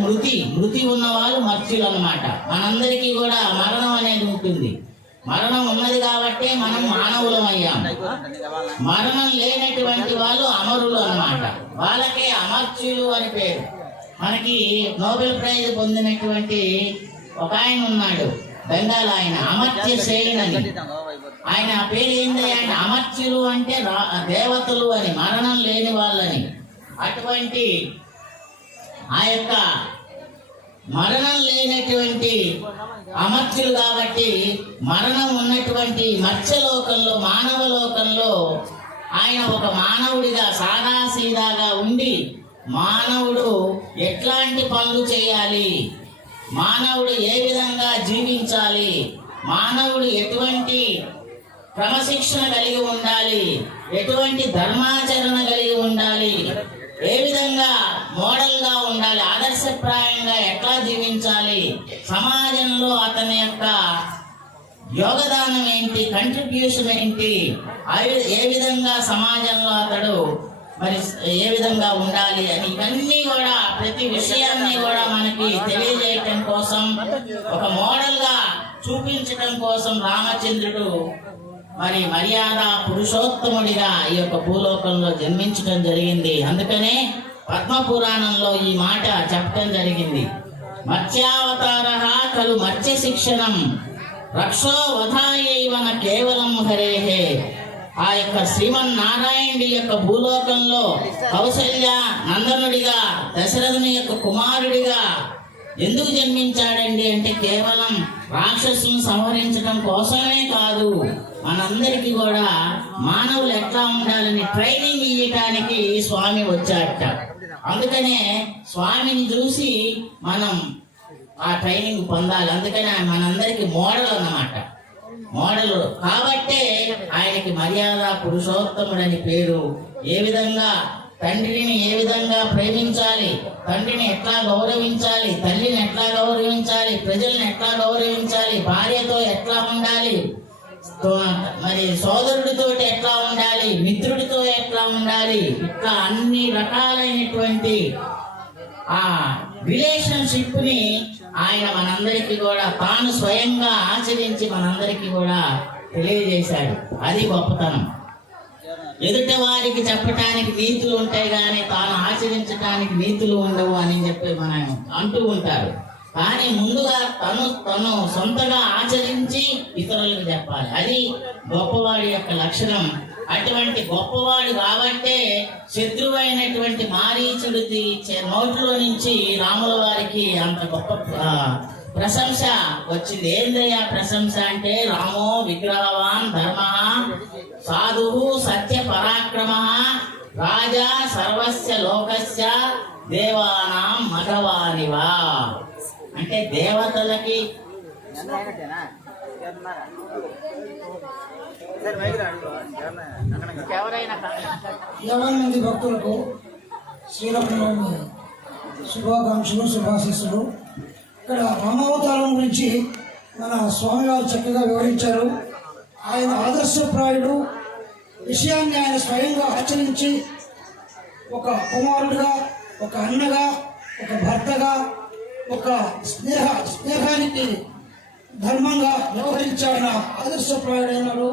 మృతి ఉన్న వాళ్ళు మర్త్యులు అన్నమాట. మనందరికీ కూడా మరణం అనేది ఉంటుంది. మరణం ఉన్నది కాబట్టి మనం మానవులం అయ్యాం. మరణం లేనటువంటి వాళ్ళు అమరులు అన్నమాట. వాళ్ళకే అమర్త్యులు అని పేరు. మనకి నోబెల్ ప్రైజ్ పొందినటువంటి ఒక ఆయన ఉన్నాడు, బెంగాల్ ఆయన, అమర్త్య సేన్ అని. ఆయన పేరు ఏంటి అంటే అమర్త్యులు అంటే దేవతలు అని, మరణం లేని వాళ్ళని. అటువంటి ఆ యొక్క మరణం లేనటువంటి అమర్త్యులు కాబట్టి మరణం ఉన్నటువంటి మత్స్యలోకంలో, మానవ లోకంలో ఆయన ఒక మానవుడిగా సాదాసీదాగా ఉండి మానవుడు ఎట్లాంటి పనులు చేయాలి, మానవుడు ఏ విధంగా జీవించాలి, మానవుడు ఎటువంటి క్రమశిక్షణ కలిగి ఉండాలి, ఎటువంటి ధర్మాచరణ కలిగి ఉండాలి, ఏ విధంగా మోడల్ గా ఉండాలి, ఆదర్శప్రాయంగా ఎట్లా జీవించాలి, సమాజంలో అతని యొక్క యోగదానం ఏంటి, కంట్రిబ్యూషన్ ఏంటి, ఏ విధంగా సమాజంలో అతడు మరి ఏ విధంగా ఉండాలి అని ఇవన్నీ కూడా ప్రతి విషయాన్ని కూడా మనకి తెలియజేయటం కోసం, ఒక మోడల్ గా చూపించటం కోసం రామచంద్రుడు మరి మర్యాద పురుషోత్తముడిగా ఈ యొక్క భూలోకంలో జన్మించడం జరిగింది. అందుకనే పద్మ పురాణంలో ఈ మాట చెప్పడం జరిగింది. మత్స్యావతారః ఖలు మత్స్య శిక్షణం రక్షో వధాయైవ న కేవలం హరేహే. ఆ యొక్క శ్రీమన్నారాయణుడి యొక్క భూలోకంలో కౌసల్య నందనుడిగా, దశరథుని యొక్క కుమారుడిగా ఎందుకు జన్మించాడండి అంటే కేవలం రాక్షసులను సంహరించడం కోసమే కాదు, మనందరికీ కూడా మానవులు ఎట్లా ఉండాలని ట్రైనింగ్ ఇవ్వటానికి స్వామి వచ్చాట. అందుకనే స్వామిని చూసి మనం ఆ ట్రైనింగ్ పొందాలి. అందుకని మనందరికి మోడల్ అన్నమాట. మోడల్ కాబట్టే ఆయనకి మర్యాద పురుషోత్తముడని పేరు. ఏ విధంగా తండ్రిని ఏ విధంగా ప్రేమించాలి, తండ్రిని ఎట్లా గౌరవించాలి, తల్లిని ఎట్లా గౌరవించాలి, ప్రజల్ని ఎట్లా గౌరవించాలి, భార్యతో ఎట్లా ఉండాలి, మరి సోదరుడితో ఎట్లా ఉండాలి, మిత్రుడితో ఎట్లా ఉండాలి, ఇట్లా అన్ని రకాలైనటువంటి ఆ రిలేషన్షిప్ ని ఆయన మనందరికీ కూడా తాను స్వయంగా ఆచరించి మనందరికీ కూడా తెలియజేశాడు. అది గొప్పతనం. ఎదుటి వారికి చెప్పటానికి నీతులు ఉంటాయి కానీ తాను ఆచరించడానికి నీతులు ఉండవు అని చెప్పి మనం అంటూ ఉంటారు. కానీ ముందుగా తను సొంతగా ఆచరించి ఇతరులకు చెప్పాలి. అది గొప్పవాడి యొక్క లక్షణం. అటువంటి గొప్పవాడు కాబట్టే శత్రువైనటువంటి మారీచుడికి నోట్లో నుంచి రాముల వారికి అంత గొప్ప ప్రశంస వచ్చింది. ఏందయ్యా ప్రశంస అంటే రామో విగ్రహవాన్ ధర్మ సాధు సత్య పరాక్రమ రాజా సర్వస్య లోకస్య దేవానాం మఘవానివా. అంటే దేవతలకి యాభై మంది భక్తులకు శ్రీరామనవమి శుభాకాంక్షలు, శుభాశీస్సులు. ఇక్కడ రామావతారం గురించి మన స్వామివారు చక్కగా వివరించారు. ఆయన ఆదర్శప్రాయుడు. విషయాన్ని ఆయన స్వయంగా ఆచరించి ఒక కుమారుడిగా, ఒక అన్నగా, ఒక భర్తగా, ఒక స్నేహానికి ధర్మంగా వ్యవహరించాడు. ఆదర్శప్రాయుడైనాడు,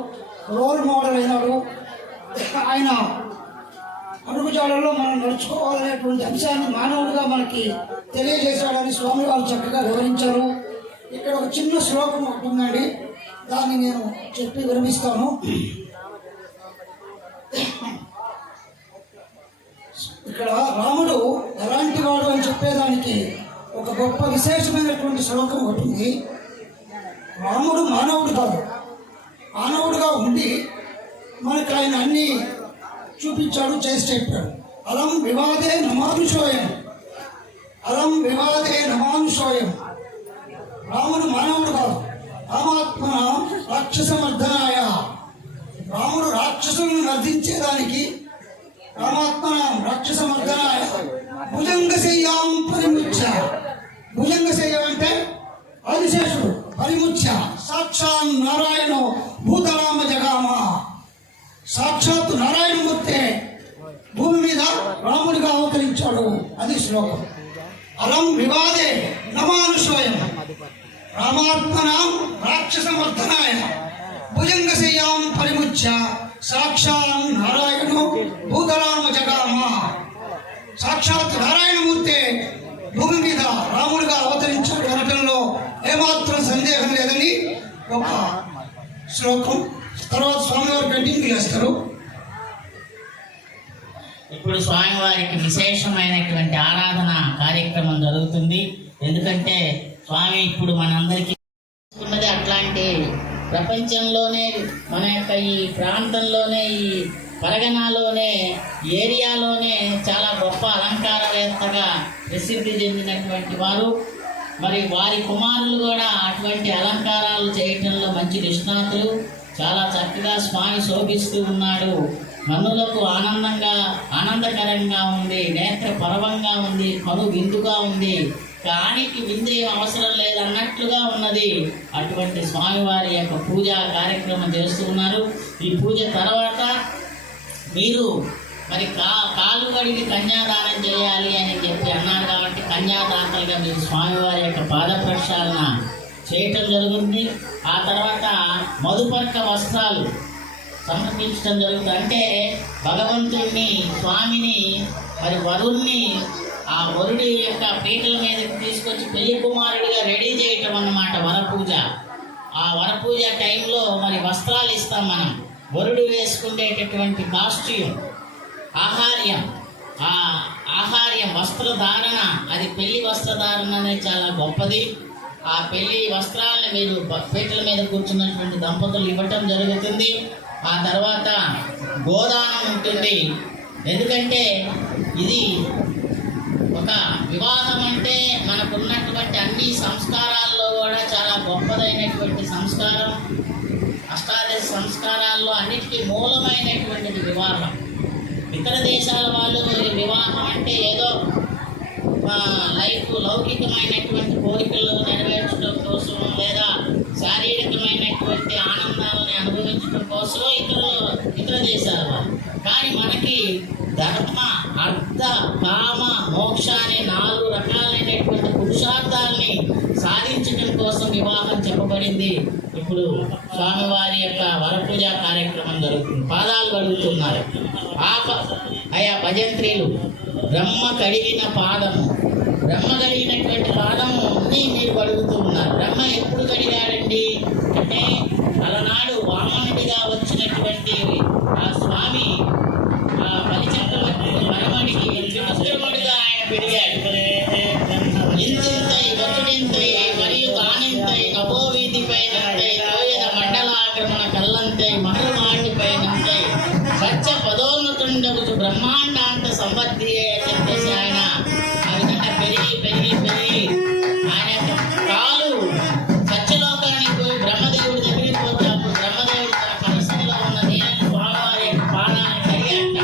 రోల్ మోడల్ అయినాడు. ఆయన అడుగుజాడల్లో మనం నడుచుకోవాలనేటువంటి అంశాన్ని మానవుడిగా మనకి తెలియజేశాడని స్వామి వారు చక్కగా వివరించారు. ఇక్కడ ఒక చిన్న శ్లోకం ఉంటుందండి, దాన్ని నేను చెప్పి విరమిస్తాను. ఇక్కడ రాముడు ఎలాంటి వాడు చెప్పేదానికి ఒక గొప్ప విశేషమైనటువంటి శ్లోకం ఒకటి ఉంది. రాముడు మానవుడు కాదు, మానవుడుగా ఉండి మనకి ఆయన అన్ని చూపించాడు, చేసి చెప్పాడు. అలం వివాదే నమానుషోయం, అలం వివాదే నమానుషోయం. రాముడు మానవుడు కాదు, రామాత్మ రాక్షసమర్ధనాయ. రాముడు రాక్షసులను మర్దించేదానికి రామాత్మ రాక్షసమర్ధనాయ భుజంగశయ్యాం పరిముచ్య. భుజంగశయ్యం అంటే ఆదిశేషుడు, పరిముచ్య సాక్షాన్ నారాయణ భూతరామ జగామ. సాక్షాత్తు నారాయణమూర్తే భూమి మీద రాముడిగా అవతరించాడు. అది శ్లోకం. అలం వివాదే నమానుషోయం, రామాత్మనాం రాక్షసమర్ధనాయ భుజంగశయ్యాం పరిముచ్య సాక్షాన్ నారాయణో భూతరామ జగామ. సాక్షాత్ నారాయణమూర్తే భూమి మీద రాముడిగా అవతరించాడు అనటంలో ఏమాత్రం సందేహం లేదని ఒక శ్లోకం. తర్వాత స్వామివారు కంటిన్యూ చేస్తారు. ఇప్పుడు స్వామివారికి విశేషమైనటువంటి ఆరాధన కార్యక్రమం జరుగుతుంది. ఎందుకంటే స్వామి ఇప్పుడు మనందరికీ ఉన్నది అట్లాంటి ప్రపంచంలోనే, మన యొక్క ఈ ప్రాంతంలోనే, ఈ పరగణాలోనే, ఏరియాలోనే చాలా గొప్ప అలంకారవేత్తగా ప్రసిద్ధి చెందినటువంటి వారు. మరి వారి కుమారులు కూడా అటువంటి అలంకారాలు చేయటంలో మంచి నిష్ణాతులు. చాలా చక్కగా స్వామి శోభిస్తూ ఉన్నాడు. కన్నులకు ఆనందకరంగా ఉంది, నేత్ర పరవంగా ఉంది, కను విందుగా ఉంది, కానికి విందేం అవసరం లేదన్నట్లుగా ఉన్నది. అటువంటి స్వామివారి యొక్క పూజా కార్యక్రమం చేస్తూ ఉన్నారు. ఈ పూజ తర్వాత మీరు మరి కాలు కడిగి కన్యాదానం చేయాలి అని చెప్పి అన్నారు. కాబట్టి కన్యాదాతలుగా మీరు స్వామివారి యొక్క పాద ప్రక్షాళన చేయటం జరుగుతుంది. ఆ తర్వాత మధుపర్క వస్త్రాలు సమర్పించడం జరుగుతుంది. అంటే భగవంతుడిని, స్వామిని, మరి వరుణ్ణి ఆ వరుడి యొక్క పీటల మీదకి తీసుకొచ్చి పెళ్లి కుమారుడిగా రెడీ చేయటం అన్నమాట వరపూజ. ఆ వరపూజ టైంలో మరి వస్త్రాలు ఇస్తాం మనం. వరుడు వేసుకునేటటువంటి కాస్ట్యూమ్, ఆహార్యం, ఆ ఆహార్యం, వస్త్రధారణ, అది పెళ్లి వస్త్రధారణ అనేది చాలా గొప్పది. ఆ పెళ్లి వస్త్రాలను మీరు పీటల మీద కూర్చున్నటువంటి దంపతులు ఇవ్వటం జరుగుతుంది. ఆ తర్వాత గోదానం ఉంటుంది. ఎందుకంటే ఇది ఒక వివాహం అంటే మనకున్నటువంటి అన్ని సంస్కారాల్లో కూడా చాలా గొప్పదైనటువంటి సంస్కారం. అష్టాదశ సంస్కారాల్లో అన్నిటికీ మూలమైనటువంటిది వివాహం. ఇతర దేశాల వాళ్ళు వివాహం అంటే ఏదో లౌకికమైనటువంటి కోరికలు నెరవేర్చడం కోసం లేదా శారీరకమైనటువంటి ఆనందాలని అనుభవించడం కోసం ఇతర దేశాల వాళ్ళు. కానీ మనకి ధర్మ, అర్థ, కామ, మోక్ష అనే 4 రకాలైనటువంటి పురుషార్థాలని సాధించడం కోసం వివాహం చెప్పబడింది. ఇప్పుడు స్వామివారి యొక్క వరపూజ కార్యక్రమం జరుగుతుంది. పాదాలు కడుగుతున్నారు. అయా భజంత్రీలు బ్రహ్మ కడిగిన పాదము, బ్రహ్మ కడిగినటువంటి పాదము అన్నీ మీరు కడుగుతూ ఉన్నారు. బ్రహ్మ ఎప్పుడు కడిగాడండి అంటే అలనాడు వామనుడిగా వచ్చినటువంటి ఆ స్వామి ఆ బలిచక్రవర్తి వరమడికి త్రివిక్రముడిగా ఆయన పెరిగాడు. ఇంతింతై వచుడింతై మరియు తానింతై నభోవీధిపై నంతై తోయద మండలాక్రమణ కల్లంతై మహర్మాటిపై నంతై సత్య పదోన్నతుండగు బ్రహ్మాండాంత సంపత్తి అని చెప్పేసి ఆయన ఆ విధంగా పెరిగి పెరిగి పెరిగి ఆయన కాలు సత్యలోకానికి పోయి బ్రహ్మదేవుడి దగ్గరికి పోతే అప్పుడు బ్రహ్మదేవుడు తన కలసంలో ఉన్న నీళ్ళని స్వామివారి యొక్క పాదాలను కడిగాట.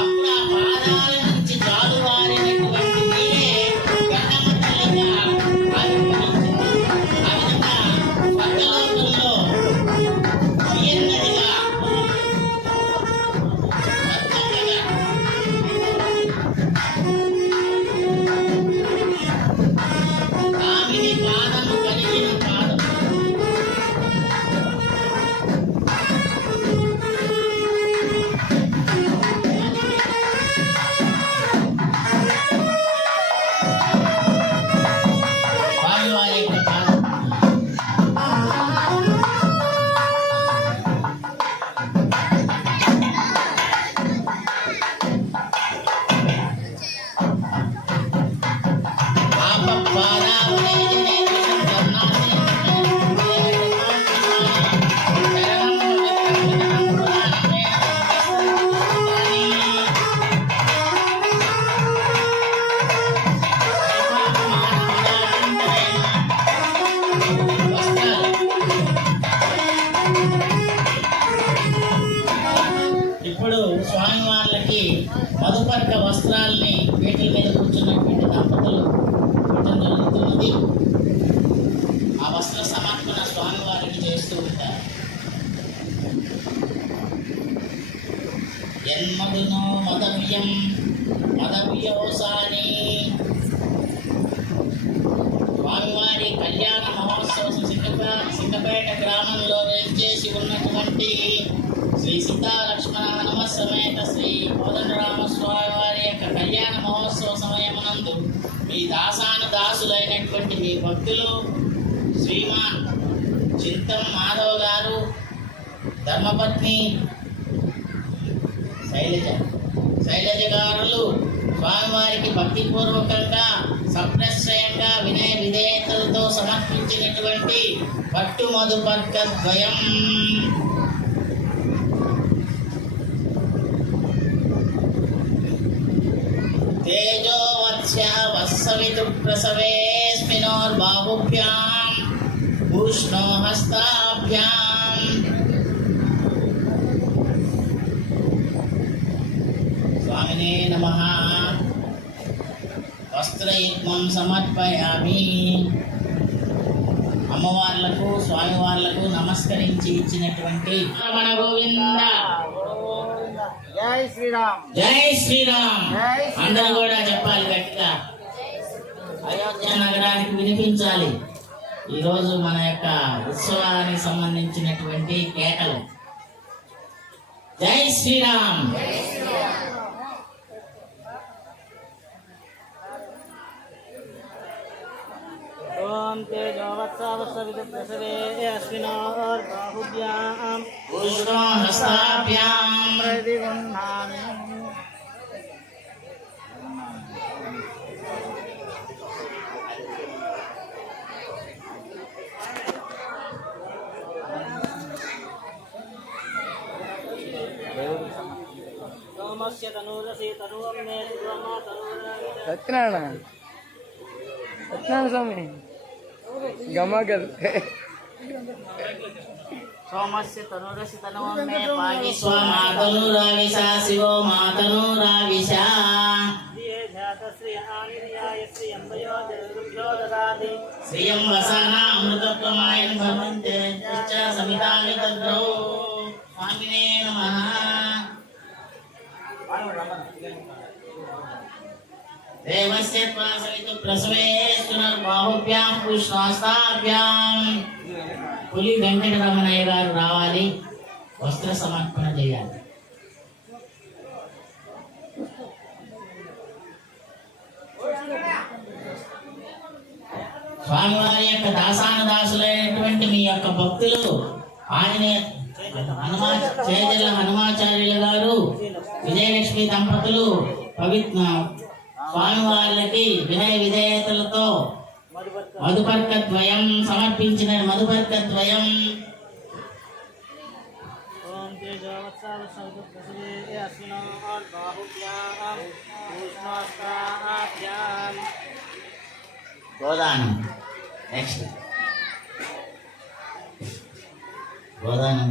అప్పుడు ఆ పాదాల నుంచి జాలువారినటువంటి నీరే గంగమ్మ తల్లిగా ఆవిర్భవించింది. అయినటువంటి శ్రీ సీతా లక్ష్మణ హనుమ సమేత శ్రీ కోదండరామ స్వామి వారి యొక్క కళ్యాణ మహోత్సవ సమయమునందు మీ దాసాను దాసులైనటువంటి మీ భక్తులు శ్రీమాన్ చింతం మాధవ్ గారు, ధర్మపత్ని శైలజ గారులు స్వామివారికి భక్తిపూర్వకంగా సప్రశ్రయంగా వినయ విధేయతలతో సమర్పించినటువంటి పట్టు మధుపర్క ద్వయం తేజో వత్స్య వత్సవితు ప్రసవేస్మినోర్బాహుభ్యాం ఉష్ణో హస్తాభ్యాం స్వామినే నమః. వస్త్రయుగ్మం సమర్పయామి. అమ్మవార్లకు స్వామివార్లకు నమస్కరించి ఇచ్చినటువంటి రమణ గోవింద జై శ్రీరామ్. జై శ్రీరామ్. అందరూ కూడా చెప్పాలి గట్టిగా, అయోధ్య నగరానికి వినిపించాలి. ఈరోజు మన యొక్క ఉత్సవానికి సంబంధించినటువంటి కేకలు. జై శ్రీరామ్. ఓం తేజో వత్సవితు ప్రసవే అశ్వినోర్బాహుభ్యాం ఉష్ణో హస్తాభ్యాం ప్రతిగృహ్ణామి. సోమస్య తనూరసి తనువం మే బ్రహ్మ తనూరాయ సత్యనారాయణ స్వామి గమగల్. సోమస్య తనురసి తనువం మే పాగిస్వ మాతనురావిష శివో మాతనురావిష. శ్రియం వసన అమృతత్వమాయన భవంతే సమితాని తద్రో. స్వామినే నమః. దేవస్య త్వాసవితు ప్రసవేస్తునర్బాహుభ్యాం పుష్పాస్తాభ్యాం. పులి వెంకటరమణయ్య గారు రావాలి, వస్త్ర సమర్పణ చేయాలి. స్వామివారి యొక్క దాసానుదాసులైనటువంటి మీ యొక్క భక్తులు ఆంజనేయ చేజల్ల హనుమాచార్యుల గారు, విజయలక్ష్మి దంపతులు పవిత్ర స్వామివార్లకి వినయ విధేయతలతో మధుపర్క ద్వయం సమర్పించిన మధుపర్క ద్వయం. ఓం తేజో వత్సవితు ప్రసవే అశ్వినోర్బాహుభ్యాం ఉష్ణోస్త్రాభ్యాం. గోదానం. నెక్స్ట్ గోదానం.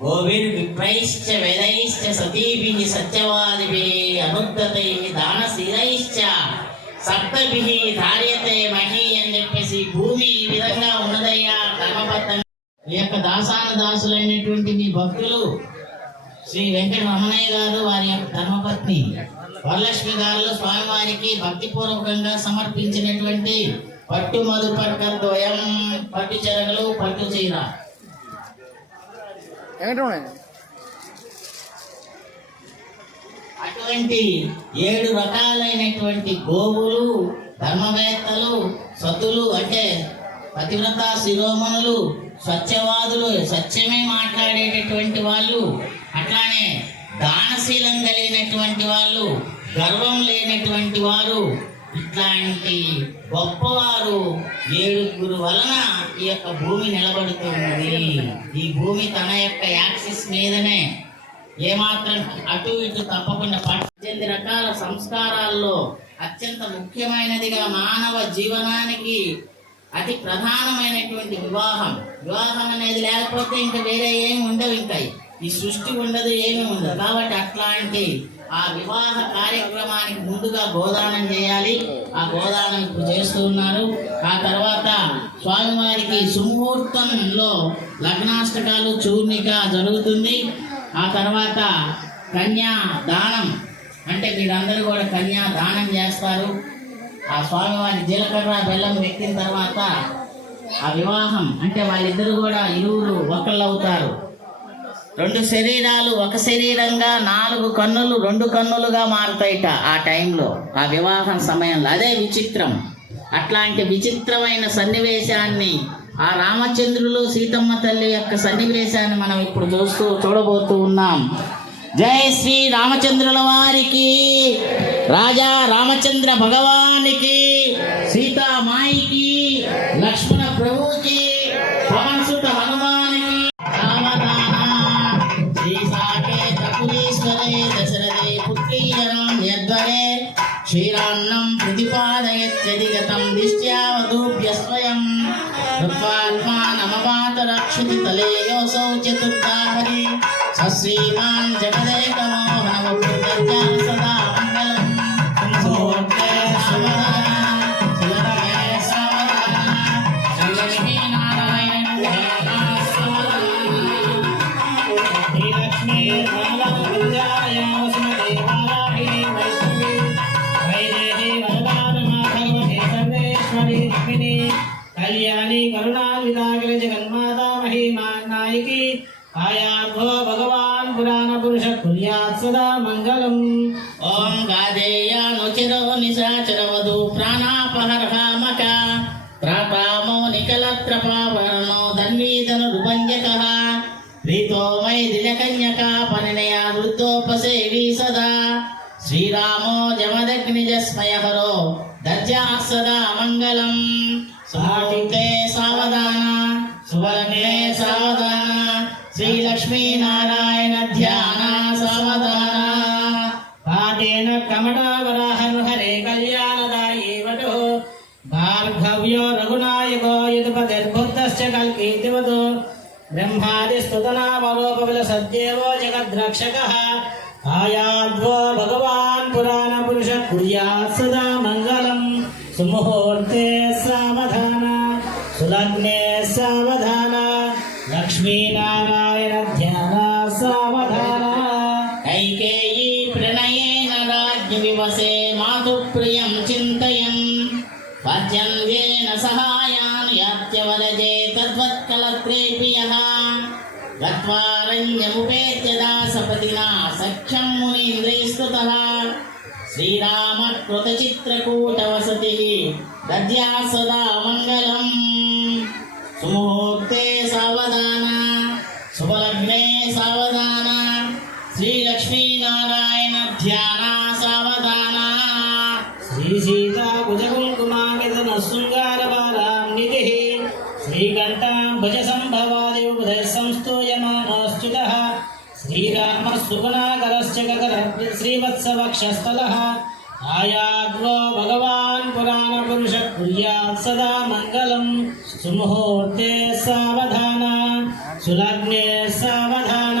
गोविर्विप्रैश्च वेदैश्च सतीभिः सत्यवादिभिः अनुद्धतैः दानशीलैश्च सप्तभिः धार्यते मही అని చెప్పేసి భూమి ఈ విధంగా ఉన్నదయ్యా కర్మబద్ధం. ఈ యొక్క దాసానుదాసులైనటువంటి మీ భక్తులు శ్రీ వెంకట రమణయ్య గారు, వారి యొక్క ధర్మపత్ని వరలక్ష్మి గారు స్వామివారికి భక్తిపూర్వకంగా సమర్పించినటువంటి పట్టు మధుపర్క ద్వయం, పట్టు చెరగలు, పట్టు చీర. అటువంటి 7 రకాలైనటువంటి గోవులు, ధర్మవేత్తలు, సతులు అంటే పతివ్రత శిరోమణులు, స్వచ్ఛవాదులు, సత్యమే మాట్లాడేటటువంటి వాళ్ళు, అట్లానే దానశీలం కలిగినటువంటి వాళ్ళు, గర్వం లేనటువంటి వారు, ఇట్లాంటి గొప్పవారు 7 వలన ఈ యొక్క భూమి నిలబడుతున్నది. ఈ భూమి తన యొక్క యాక్సిస్ మీదనే ఏమాత్రం అటు ఇటు తప్పకుండా 18 రకాల సంస్కారాల్లో అత్యంత ముఖ్యమైనదిగా మానవ జీవనానికి అతి ప్రధానమైనటువంటి వివాహం. వివాహం అనేది లేకపోతే ఇంకా వేరే ఏమి ఉండవు, ఇంకా ఈ సృష్టి ఉండదు, ఏమి ఉండదు. కాబట్టి అట్లాంటి ఆ వివాహ కార్యక్రమానికి ముందుగా గోదానం చేయాలి. ఆ గోదానం ఇప్పుడు చేస్తూ ఉన్నారు. ఆ తర్వాత స్వామివారికి సుముహూర్తంలో లగ్నాష్టకాలు చూర్ణిక జరుగుతుంది. ఆ తర్వాత కన్యా దానం అంటే మీరందరూ కూడా కన్యా దానం చేస్తారు. ఆ స్వామివారి జీలకర్ర బెల్లం పెట్టిన తర్వాత ఆ వివాహం అంటే వాళ్ళిద్దరు కూడా ఇరువురు ఒకళ్ళు అవుతారు. 2 శరీరాలు ఒక శరీరంగా, 4 కన్నులు 2 కన్నులుగా మారుతాయిట ఆ టైంలో, ఆ వివాహం సమయంలో. అదే విచిత్రం. అట్లాంటి విచిత్రమైన సన్నివేశాన్ని ఆ రామచంద్రులు సీతమ్మ తల్లి యొక్క సన్నివేశాన్ని మనం ఇప్పుడు చూడబోతూ ఉన్నాం. జై శ్రీ రామచంద్రుల వారికి, రాజా రామచంద్ర భగవానికి, సీతామాయికి, లక్ష్మణ ప్రభుకి, పవన్ సుత హనుమానికి. శ్రీ సాకేత పురీశ్వరే దశరథే పుత్రీయరాం యద్వరే క్షీరాన్నం ప్రతిపాదయత్యధిగతం దిష్ట్యావధూభ్య స్వయం నమపాతరక్షితి తలే యోసౌ చతుర్థాహరి శ్రీమాన్ జగదేకమోహనవపు సదా మంగళం. కళ్యాణి కరుణావిదాగిర జగన్మాతా మహిమా నాయకి ఆయార్భో భగవాన్ పురాణ పురుష కుల్యాత్ సదా మంగళం. ఓం గాదేయానుచిరో నిశాచరవధూ ప్రాణాపహర్హామక ప్రాపామో నికలత్రపావరణో ధన్వీధను రుపంజకః ప్రీతో మై దిజకన్యక పరిణయా వృద్ధోపసేవీ సదా శ్రీరామో జమదగ్నిజస్మయహరో దర్జా సదా మంగళం. సుముహూర్తే సావధాన సువర్ణే సావధాన శ్రీలక్ష్మీనారాయణ ధ్యాన సావధాన. పాటేన కమటావరాహను హరే కళ్యాణదాయే వటో భార్గవ్యో రఘునాయకో యదుపతిర్బుద్ధశ్చ కల్కీతివతో బ్రహ్మాదిస్తుతనామరోపవిల సద్దేవో జగద్రక్షకః ఆయాద్వో భగవాన్ పురాణ పురుష కుర్యాత్ సదా మంగళం. సుముహూర్తే సావధాన సులగ్నే సావధాన లక్ష్మీనారాయణ ధ్యాన సావధాన. కైకేయీ ప్రణయేన రాజ్య వివసే మాతు ప్రియం చింతయన్ పద్యంద్యేన సహాయాన్ యాత్యవరజే తద్వత్కలత్రే ప్రియః గత్వారణ్యముపేత్య దాసపతినా సఖ్యం మునీంద్రైస్తుతః శ్రీరామ కృతచిత్రకూటవసతి దద్యా సదా మంగళం. సుముహూర్తే సావధాన శుభలగ్నే సావధాన శ్రీలక్ష్మీనారాయణ ధ్యాన సావధాన. శ్రీ సీతా భుజకుంకుమామిదన శృంగారబాలాం నిధి శ్రీకంఠాం భుజ సంభవాది బుధ సంస్తూయమానోశ్చుతః శ్రీరామ సుగుణాకరశ్చ గగన శ్రీవత్సవక్షస్థలః ఆయాద్వో భగవాన్ పురాణ పురుష కుర్యాత్ సదా మంగళం. సుముహూర్తే సావధాన సులగ్నే సావధాన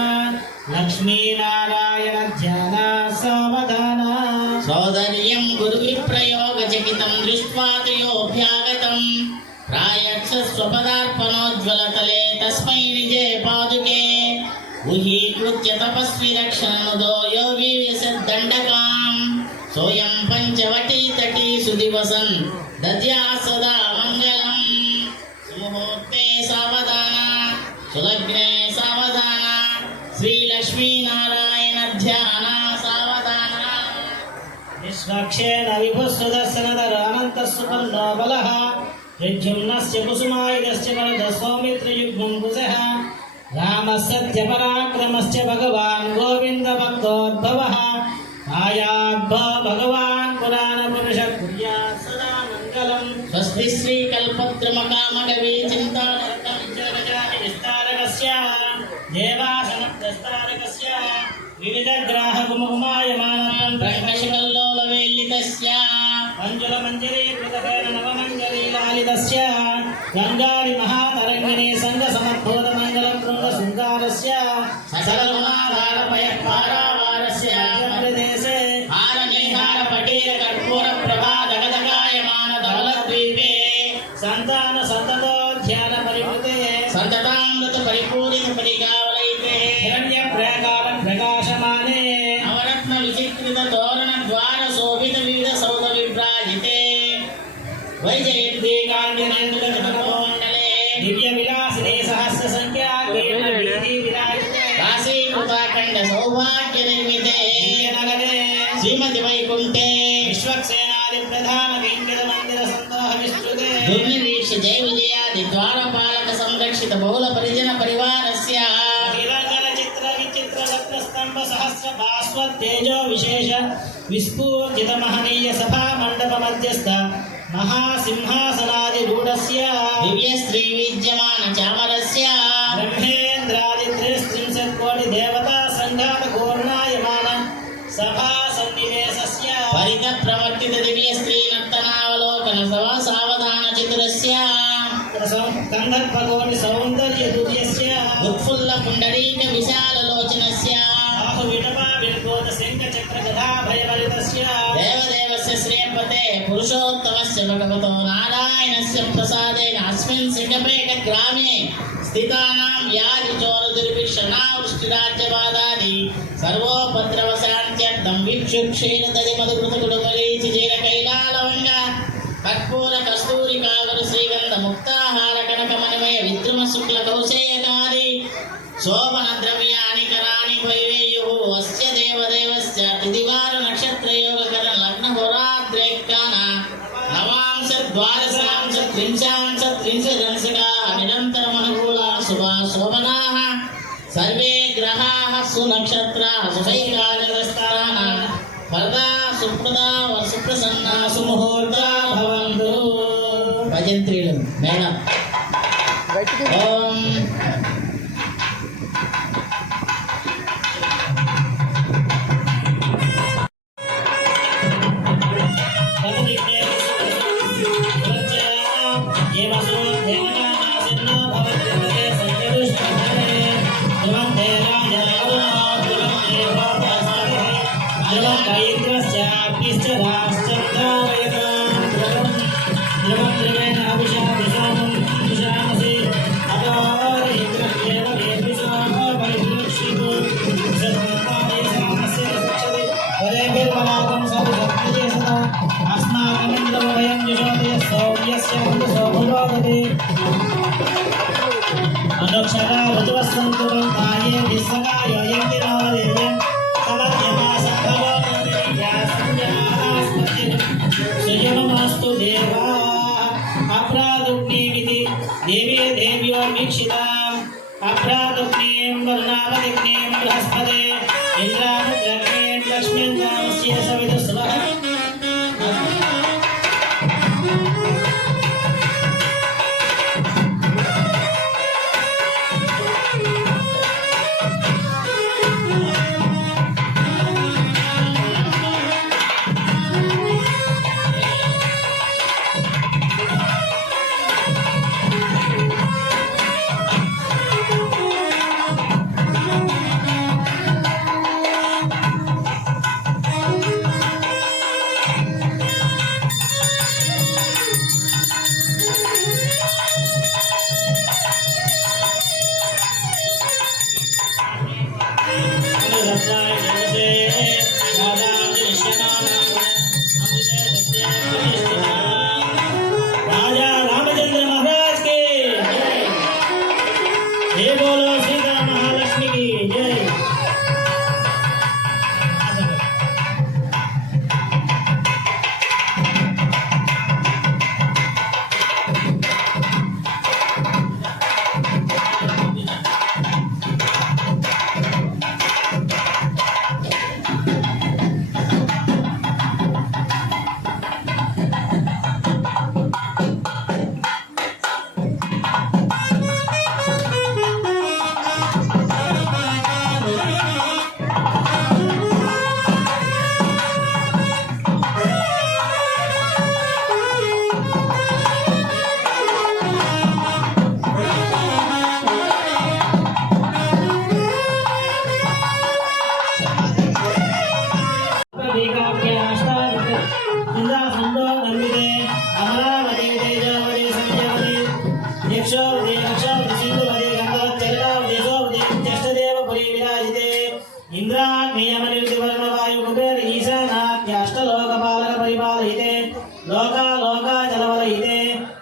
లక్ష్మీనారాయణ ధ్యాన సావధాన. సౌదర్యం గురువిప్రయోగచకితం దృష్ట్వా త్రియోభ్యాగతం ప్రాయక్షస్వపదార్పణోజ్వలతలే తస్మై నిజే పాదుకే గుహీకృత్య తపస్వి రక్షణముదో యో వివిశద్దండకాం సోయం పంచవటీ తటీ సుదివసన్ దద్యా సదా మంగళం. సుముహూర్తే సావధాన సులగ్నే సావధాన శ్రీలక్ష్మీనారాయణ ధ్యాన సావధాన. విశ్వక్షేణ విభుస్సుదర్శనధర అనంతస్సుపర్ణో బలః ప్రద్యుమ్నస్య కుసుమాయుధస్య వరదः సౌమిత్రయుగ్మం కుశः రామస్య పరాక్రమశ్చ భగవాన్ గోవింద భక్తోద్భవः ఆయాద్భో భగవాన్ పురాణ పురుష కుర్యాత్ స్వస్తి శ్రీ కల్పద్రుమకామకవి పంచగజాని విస్తారకస్య దేవాసనప్రస్తారకస్య వివిధ గ్రాహ గుమగుమాయమానం రంగశకల్లోల వేల్లితస్య మంజుల మంజరీ కృతకేన నవమంజరీ లాలితస్య గంగారి మహాతరంగిణి సంగ సమర్భూత మంగళ కృంగ శృంగారస్య సకలగుణాధారపయ పారావారస్య ప్రదేశే హారనిహార పటీర కర్పూర ప్రభా దగదగాయమాన ధవలద్వీపే సంతాన సంతతోధ్యాన పరివృతే సంతతామృత పరిపూరిత పరిగావలైతే హిరణ్య ప్రాకారం ప్రకాశమానే నవరత్న విచిత్రిత తోరణ ద్వార శోభిత వివిధ సౌధ విభ్రాజితే వైజయంతి కాంతినందులే దివ్య విలాసిని సహస్ర సంఖ్యా విరాజితే కాశీకృతాఖండ సౌభాగ్య నిర్మితే నగరే శ్రీమతి వైకుంఠే విశ్వక్సేనాది ప్రధాన కేంద్ర మందిర సందోహ విస్తృతే దుర్నిరీక్ష జయ విజయాది ద్వారపాలక సంరక్షిత బహుళ పరిజన పరివారస్య శ్రీరంగన చిత్ర విచిత్ర రత్న స్తంభ సహస్ర భాస్వత్ తేజో విశేష విస్ఫూర్జిత మహనీయ సభా మండప మధ్యస్థ మహాసింహాసనాది రూఢస్య దివ్య శ్రీ విద్యమాన చామరస్య బ్రహ్మేంద్రాది త్రిస్త్రింశత్ కోటి దేవతా సంఘాత ఘోర్ణాయమాన సభా సన్నివేశస్య పరిత ప్రవర్తిత దివ్య స్త్రీ నర్తనావలోకన సభా సావధాన చతురస్య కందర్పకోటి సౌందర్య దుర్యస్య ఉత్ఫుల్ల పుండరీక విశాల లోచనస్య బాహు విటపా విల్కోత శంఖ చక్ర గదా భయవలితస్య దేవదేవస్య శ్రీయపతే పురుషోత్తమస్య భగవతో నారాయణస్య ప్రసాదేన అస్మిన్ సింగపేట గ్రామే స్థితానాం వ్యాధి చోర దుర్భిక్షణావృష్టిరాజ్యవాదాది సర్వోపద్రవ శాంత్యర్థం విక్షుక్షీణ తది మధుకృతకుడు మరీచి జీర కైలాలవంగ కర్పూర కస్తూరి కావరు శ్రీగంధ ముక్తాహార కనకమణిమయ విద్రుమ శుక్ల కౌశేయకాది శోభన ద్రవ్యాని కరాని వైవేయు అస్య దేవదేవస్య తిదివార నక్షత్ర యోగకర లగ్న హోరాద్రేక్కాన నవాంశ ద్వాదశాంశ త్రింశాంశ త్రింశదంశకా నిరంతరమనుకూలా శుభా శోభనాః సర్వే గ్రహాః సునక్షత్రాः సుభైకాలగ్రస్తాః వరదా సుప్రదా సుప్రసన్నా సుముహూర్తా భవంతు భజంత్రీలు మేడం ఓం అనుక్షరా ఋతువస్సంతు కాయే విశ్వకాయ యంతిరాదేయం సమర్యమా సంభవో నిత్యా సంజనాస్మతి సుయమస్తు దేవా అప్రాదుగ్నేమితి దేవే దేవ్యో వీక్షితాం అప్రాదుగ్నేం వర్ణావదిగ్నేం బృహస్పతే ఇంద్రానుద్రగ్నేం లక్ష్మీం రామస్య సవితుస్వః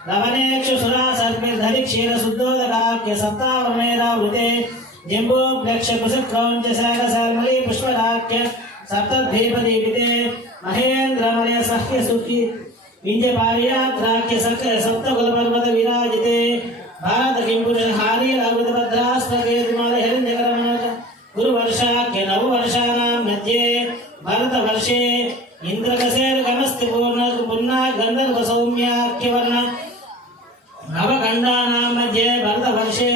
लवणेक्षु सुरा सर्पिर्धरि क्षीर शुद्धोदकाख्य सप्तावमेरावृते जम्बोप्लक्ष कुशक्रौञ्च शाकशर्मली पुष्पराख्य सप्तद्वीपदीपिते महेन्द्रमणि सह्य सुखी विंजपार्याद्राख्य सप्तकुलपर्वत विराजिते भारत किंपुरुषहारी लघुभद्रास्पके हिरण्यकरमणक गुरुवर्षाख्य नववर्षाणां मध्ये भरतवर्षे इंद्रकसेर्गमस्ति पूर्णा गंधर्व सौम्याख्यवर्ण नवखण्डानां मध्ये भरतवर्षे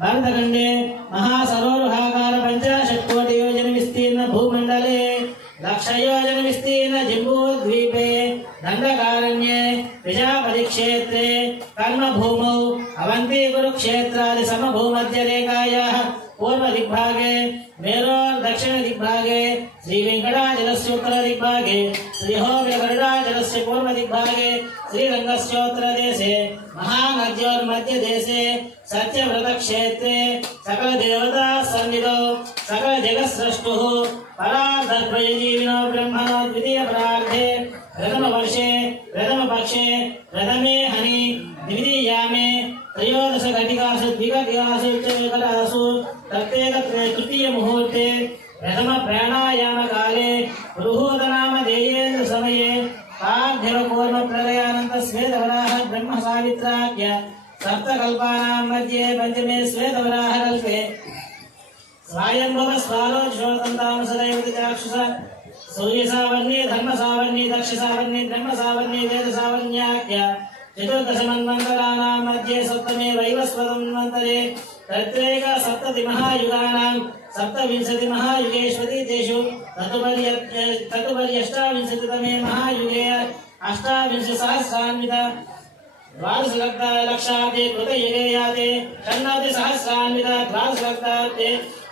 भरतखण्डे महासरोरुहाकार 50 योजन विस्तीर्ण भूमण्डले लक्षयोजन विस्तीर्ण जम्बूद्वीपे दण्डकारण्ये प्रजापतिक्षेत्रे कर्मभूमौ अवन्ती कुरुक्षेत्रादि समभूमध्यरेखायाः पूर्वदिग्भागे मेरोर् दक्षिणदिग्भागे श्रीवेङ्कटाचलस्य उत्तरदिग्भागे श्रीहोव्यगरुडाचलस्य पूर्वदिग्भागे श्रीरङ्गस्योत्तरदेशे महानद्योर्मध्यदेशे सत्यव्रतक्षेत्रे सकलदेवता सन्निधौ सकलजगत्स्रष्टुः परादर्भयजीविनो ब्रह्मणो द्वितीयपरार्धे प्रथमवर्षे प्रथमपक्षे प्रथमे हनि द्वितीयामे त्रयोदश घटिकासु द्विघटिकासु च विकटासु प्रत्येक तृतीय मुहूर्ते प्रथम प्राणायाम काले बृहदनामधेयेन्द्र समये पार्थिव कूर्म प्रलयानंत श्वेतवराह ब्रह्म सावित्राख्य सप्तकल्पानां मध्ये पंचमे श्वेतवराह कल्पे स्वायंभव स्वालोचोतन्ताम सदैव चाक्षुष सूर्यसावर्णी धर्मसावर्णी दक्षसावर्णी ब्रह्मसावर्णी वेदसावर्ण्याख्य चतुर्दशमन्वन्तराणां मध्ये सप्तमे वैवस्वतमन्वन्तरे तत्रैक सप्तति महायुगानां सप्तविंशति महायुगेष्वति तेषु ततुपर्यष्टाविंशतितमे महायुगे अष्टाविंशतिसहस्रान्वित द्वादशलक्षाब्दे कृतयुगे याते षण्णवतिसहस्रान्वित द्वादशलक्षाब्दे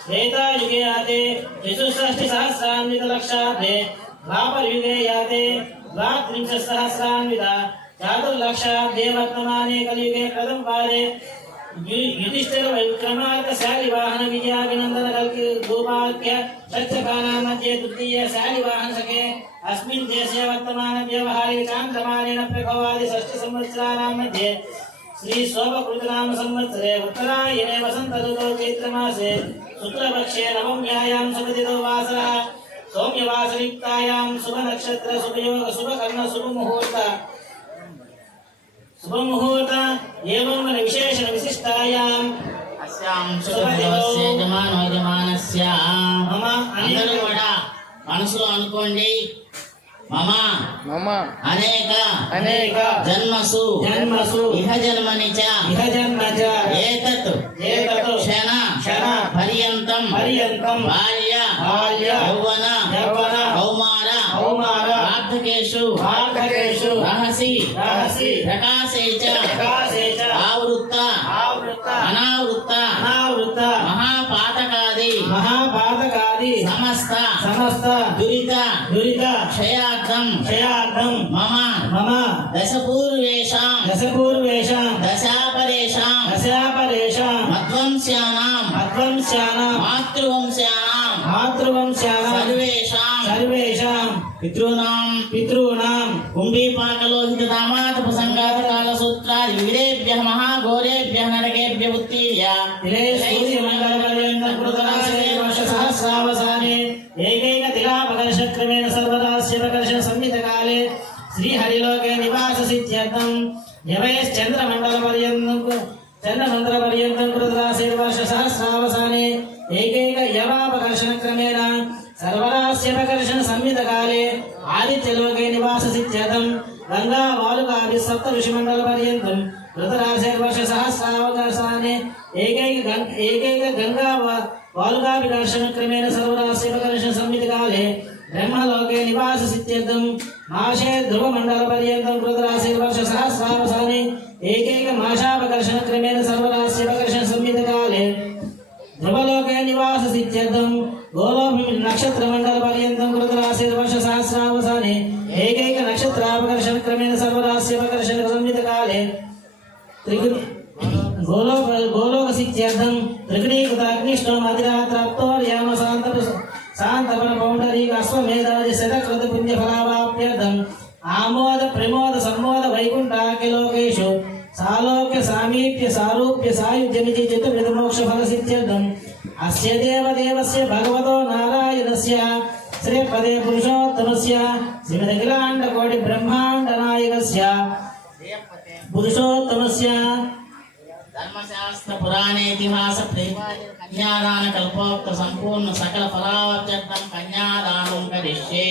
त्रेतायुगे याते चतुष्षष्टिसहस्रान्वितलक्षाब्दे द्वापरयुगे याते द्वात्रिंशत्सहस्रान्वित चातुर्लक्षाब्दे वर्तमाने कलियुगे प्रथमपादे युधिष्ठिर विक्रमार्क शालिवाहन विजयाभिनंदन कल्कि गोपाख्य षट्सखानां मध्ये तृतीय शालिवाहन सखे अस्मिन् देशे वर्तमान व्यवहारिक चान्द्रमानेन प्रभवादि षष्ठ संवत्सराणां मध्ये श्री शोभकृतनाम संवत्सरे उत्तरायणे वसंत ऋतौ चैत्रमासे शुक्लपक्षे नवम्यायां शुभतिथौ वासरः सौम्यवासरयुक्तायां शुभनक्षत्र शुभयोग शुभकर्ण शुभमुहूर्त एवं विशेषण विशिष्टायाम् अस्यां शुभदिवसे యజమానస్య మమ అందరూ కూడా మనసులో అనుకోండి మమ అనేక జన్మసు ఇహ జన్మని చ ఏతత్ క్షణ పర్యంతం బాల్య యౌవన కౌమార వార్ధకేషు రహసి ప్రకాశే చ ఆవృత్త అనావృత్త మహాపాతకాది సమస్త దురిత క్షయార్థం మమ దశపూర్వేషాం దశాపరేషాం మధ్వంస్యానాం మాతృవంశానాం సర్వేషాం పితॄణాం కుంభీపాకలోహిత దామాత ప్రసంగాత కాల సూత్రాది వివిధేభ్యః మహాఘోరేభ్యః నరకేభ్య ఉత్తీర్య सहस्रावसाने एकैक तिलापकर्षक्रमेण सर्वदास्यपकर्षण संहितकाले श्रीहरिलोके निवाससिद्ध्यर्थं चन्द्रमण्डलपर्यन्तं कृतदासेर्वर्ष सहस्रावसाने एकैक यवापकर्षणक्रमेण सर्वदास्यपकर्षण संहितकाले आदित्यलोके निवाससिद्ध्यर्थं गंगा वालुकाभि सप्त ऋषिमण्डलपर्यन्तं कृतदासेर्वर्ष सहस्रावसाने एकैक गंगा वालुकाभिकर्षण क्रमेण सर्वदास्यपकर्षण संहितकाले ब्रह्मलोके निवाससिद्ध्यर्थं माशे ध्रुवमण्डलपर्यन्तं कृतदासेर्वर्ष सहस्रावसाने एकैक माशापकर्षण क्रमेण सर्वदास्यपकर्षण संहितकाले ध्रुवलोके निवाससिद्ध्यर्थं गोलोभि नक्षत्रमण्डलपर्यन्तं कृतदासेर्वर्ष सहस्रावसाने एकैक नक्षत्रापकर्षण क्रमेण सर्वदास्यपकर्षण संहितकाले गोलोकसिद्ध्यर्थं त्रिगुणीकृताग्निष्टोम अधिरात्राप्तोर्याम शान्तपन पौण्डरीक अश्वमेधादि शतकृत पुण्यफलावाप्यर्थम् आमोद प्रमोद सम्मोद वैकुण्ठाख्यलोकेषु సాలోక్య సామీప్య సారూప్య సాయుధ్యమితి చతుర్విధ మోక్ష ఫల సిద్ధ్యర్థం అస్య దేవదేవస్య భగవతో నారాయణస్య శ్రీపదే పురుషోత్తమస్య శ్రీమదఖిలాండ కోటి బ్రహ్మాండ నాయకస్య పురుషోత్తమస్య ధర్మశాస్త్ర పురాణేతిహాస కన్యాదాన కల్పోక్త సంపూర్ణ సకల ఫలావత్యర్థం కన్యాదానం కరిష్యే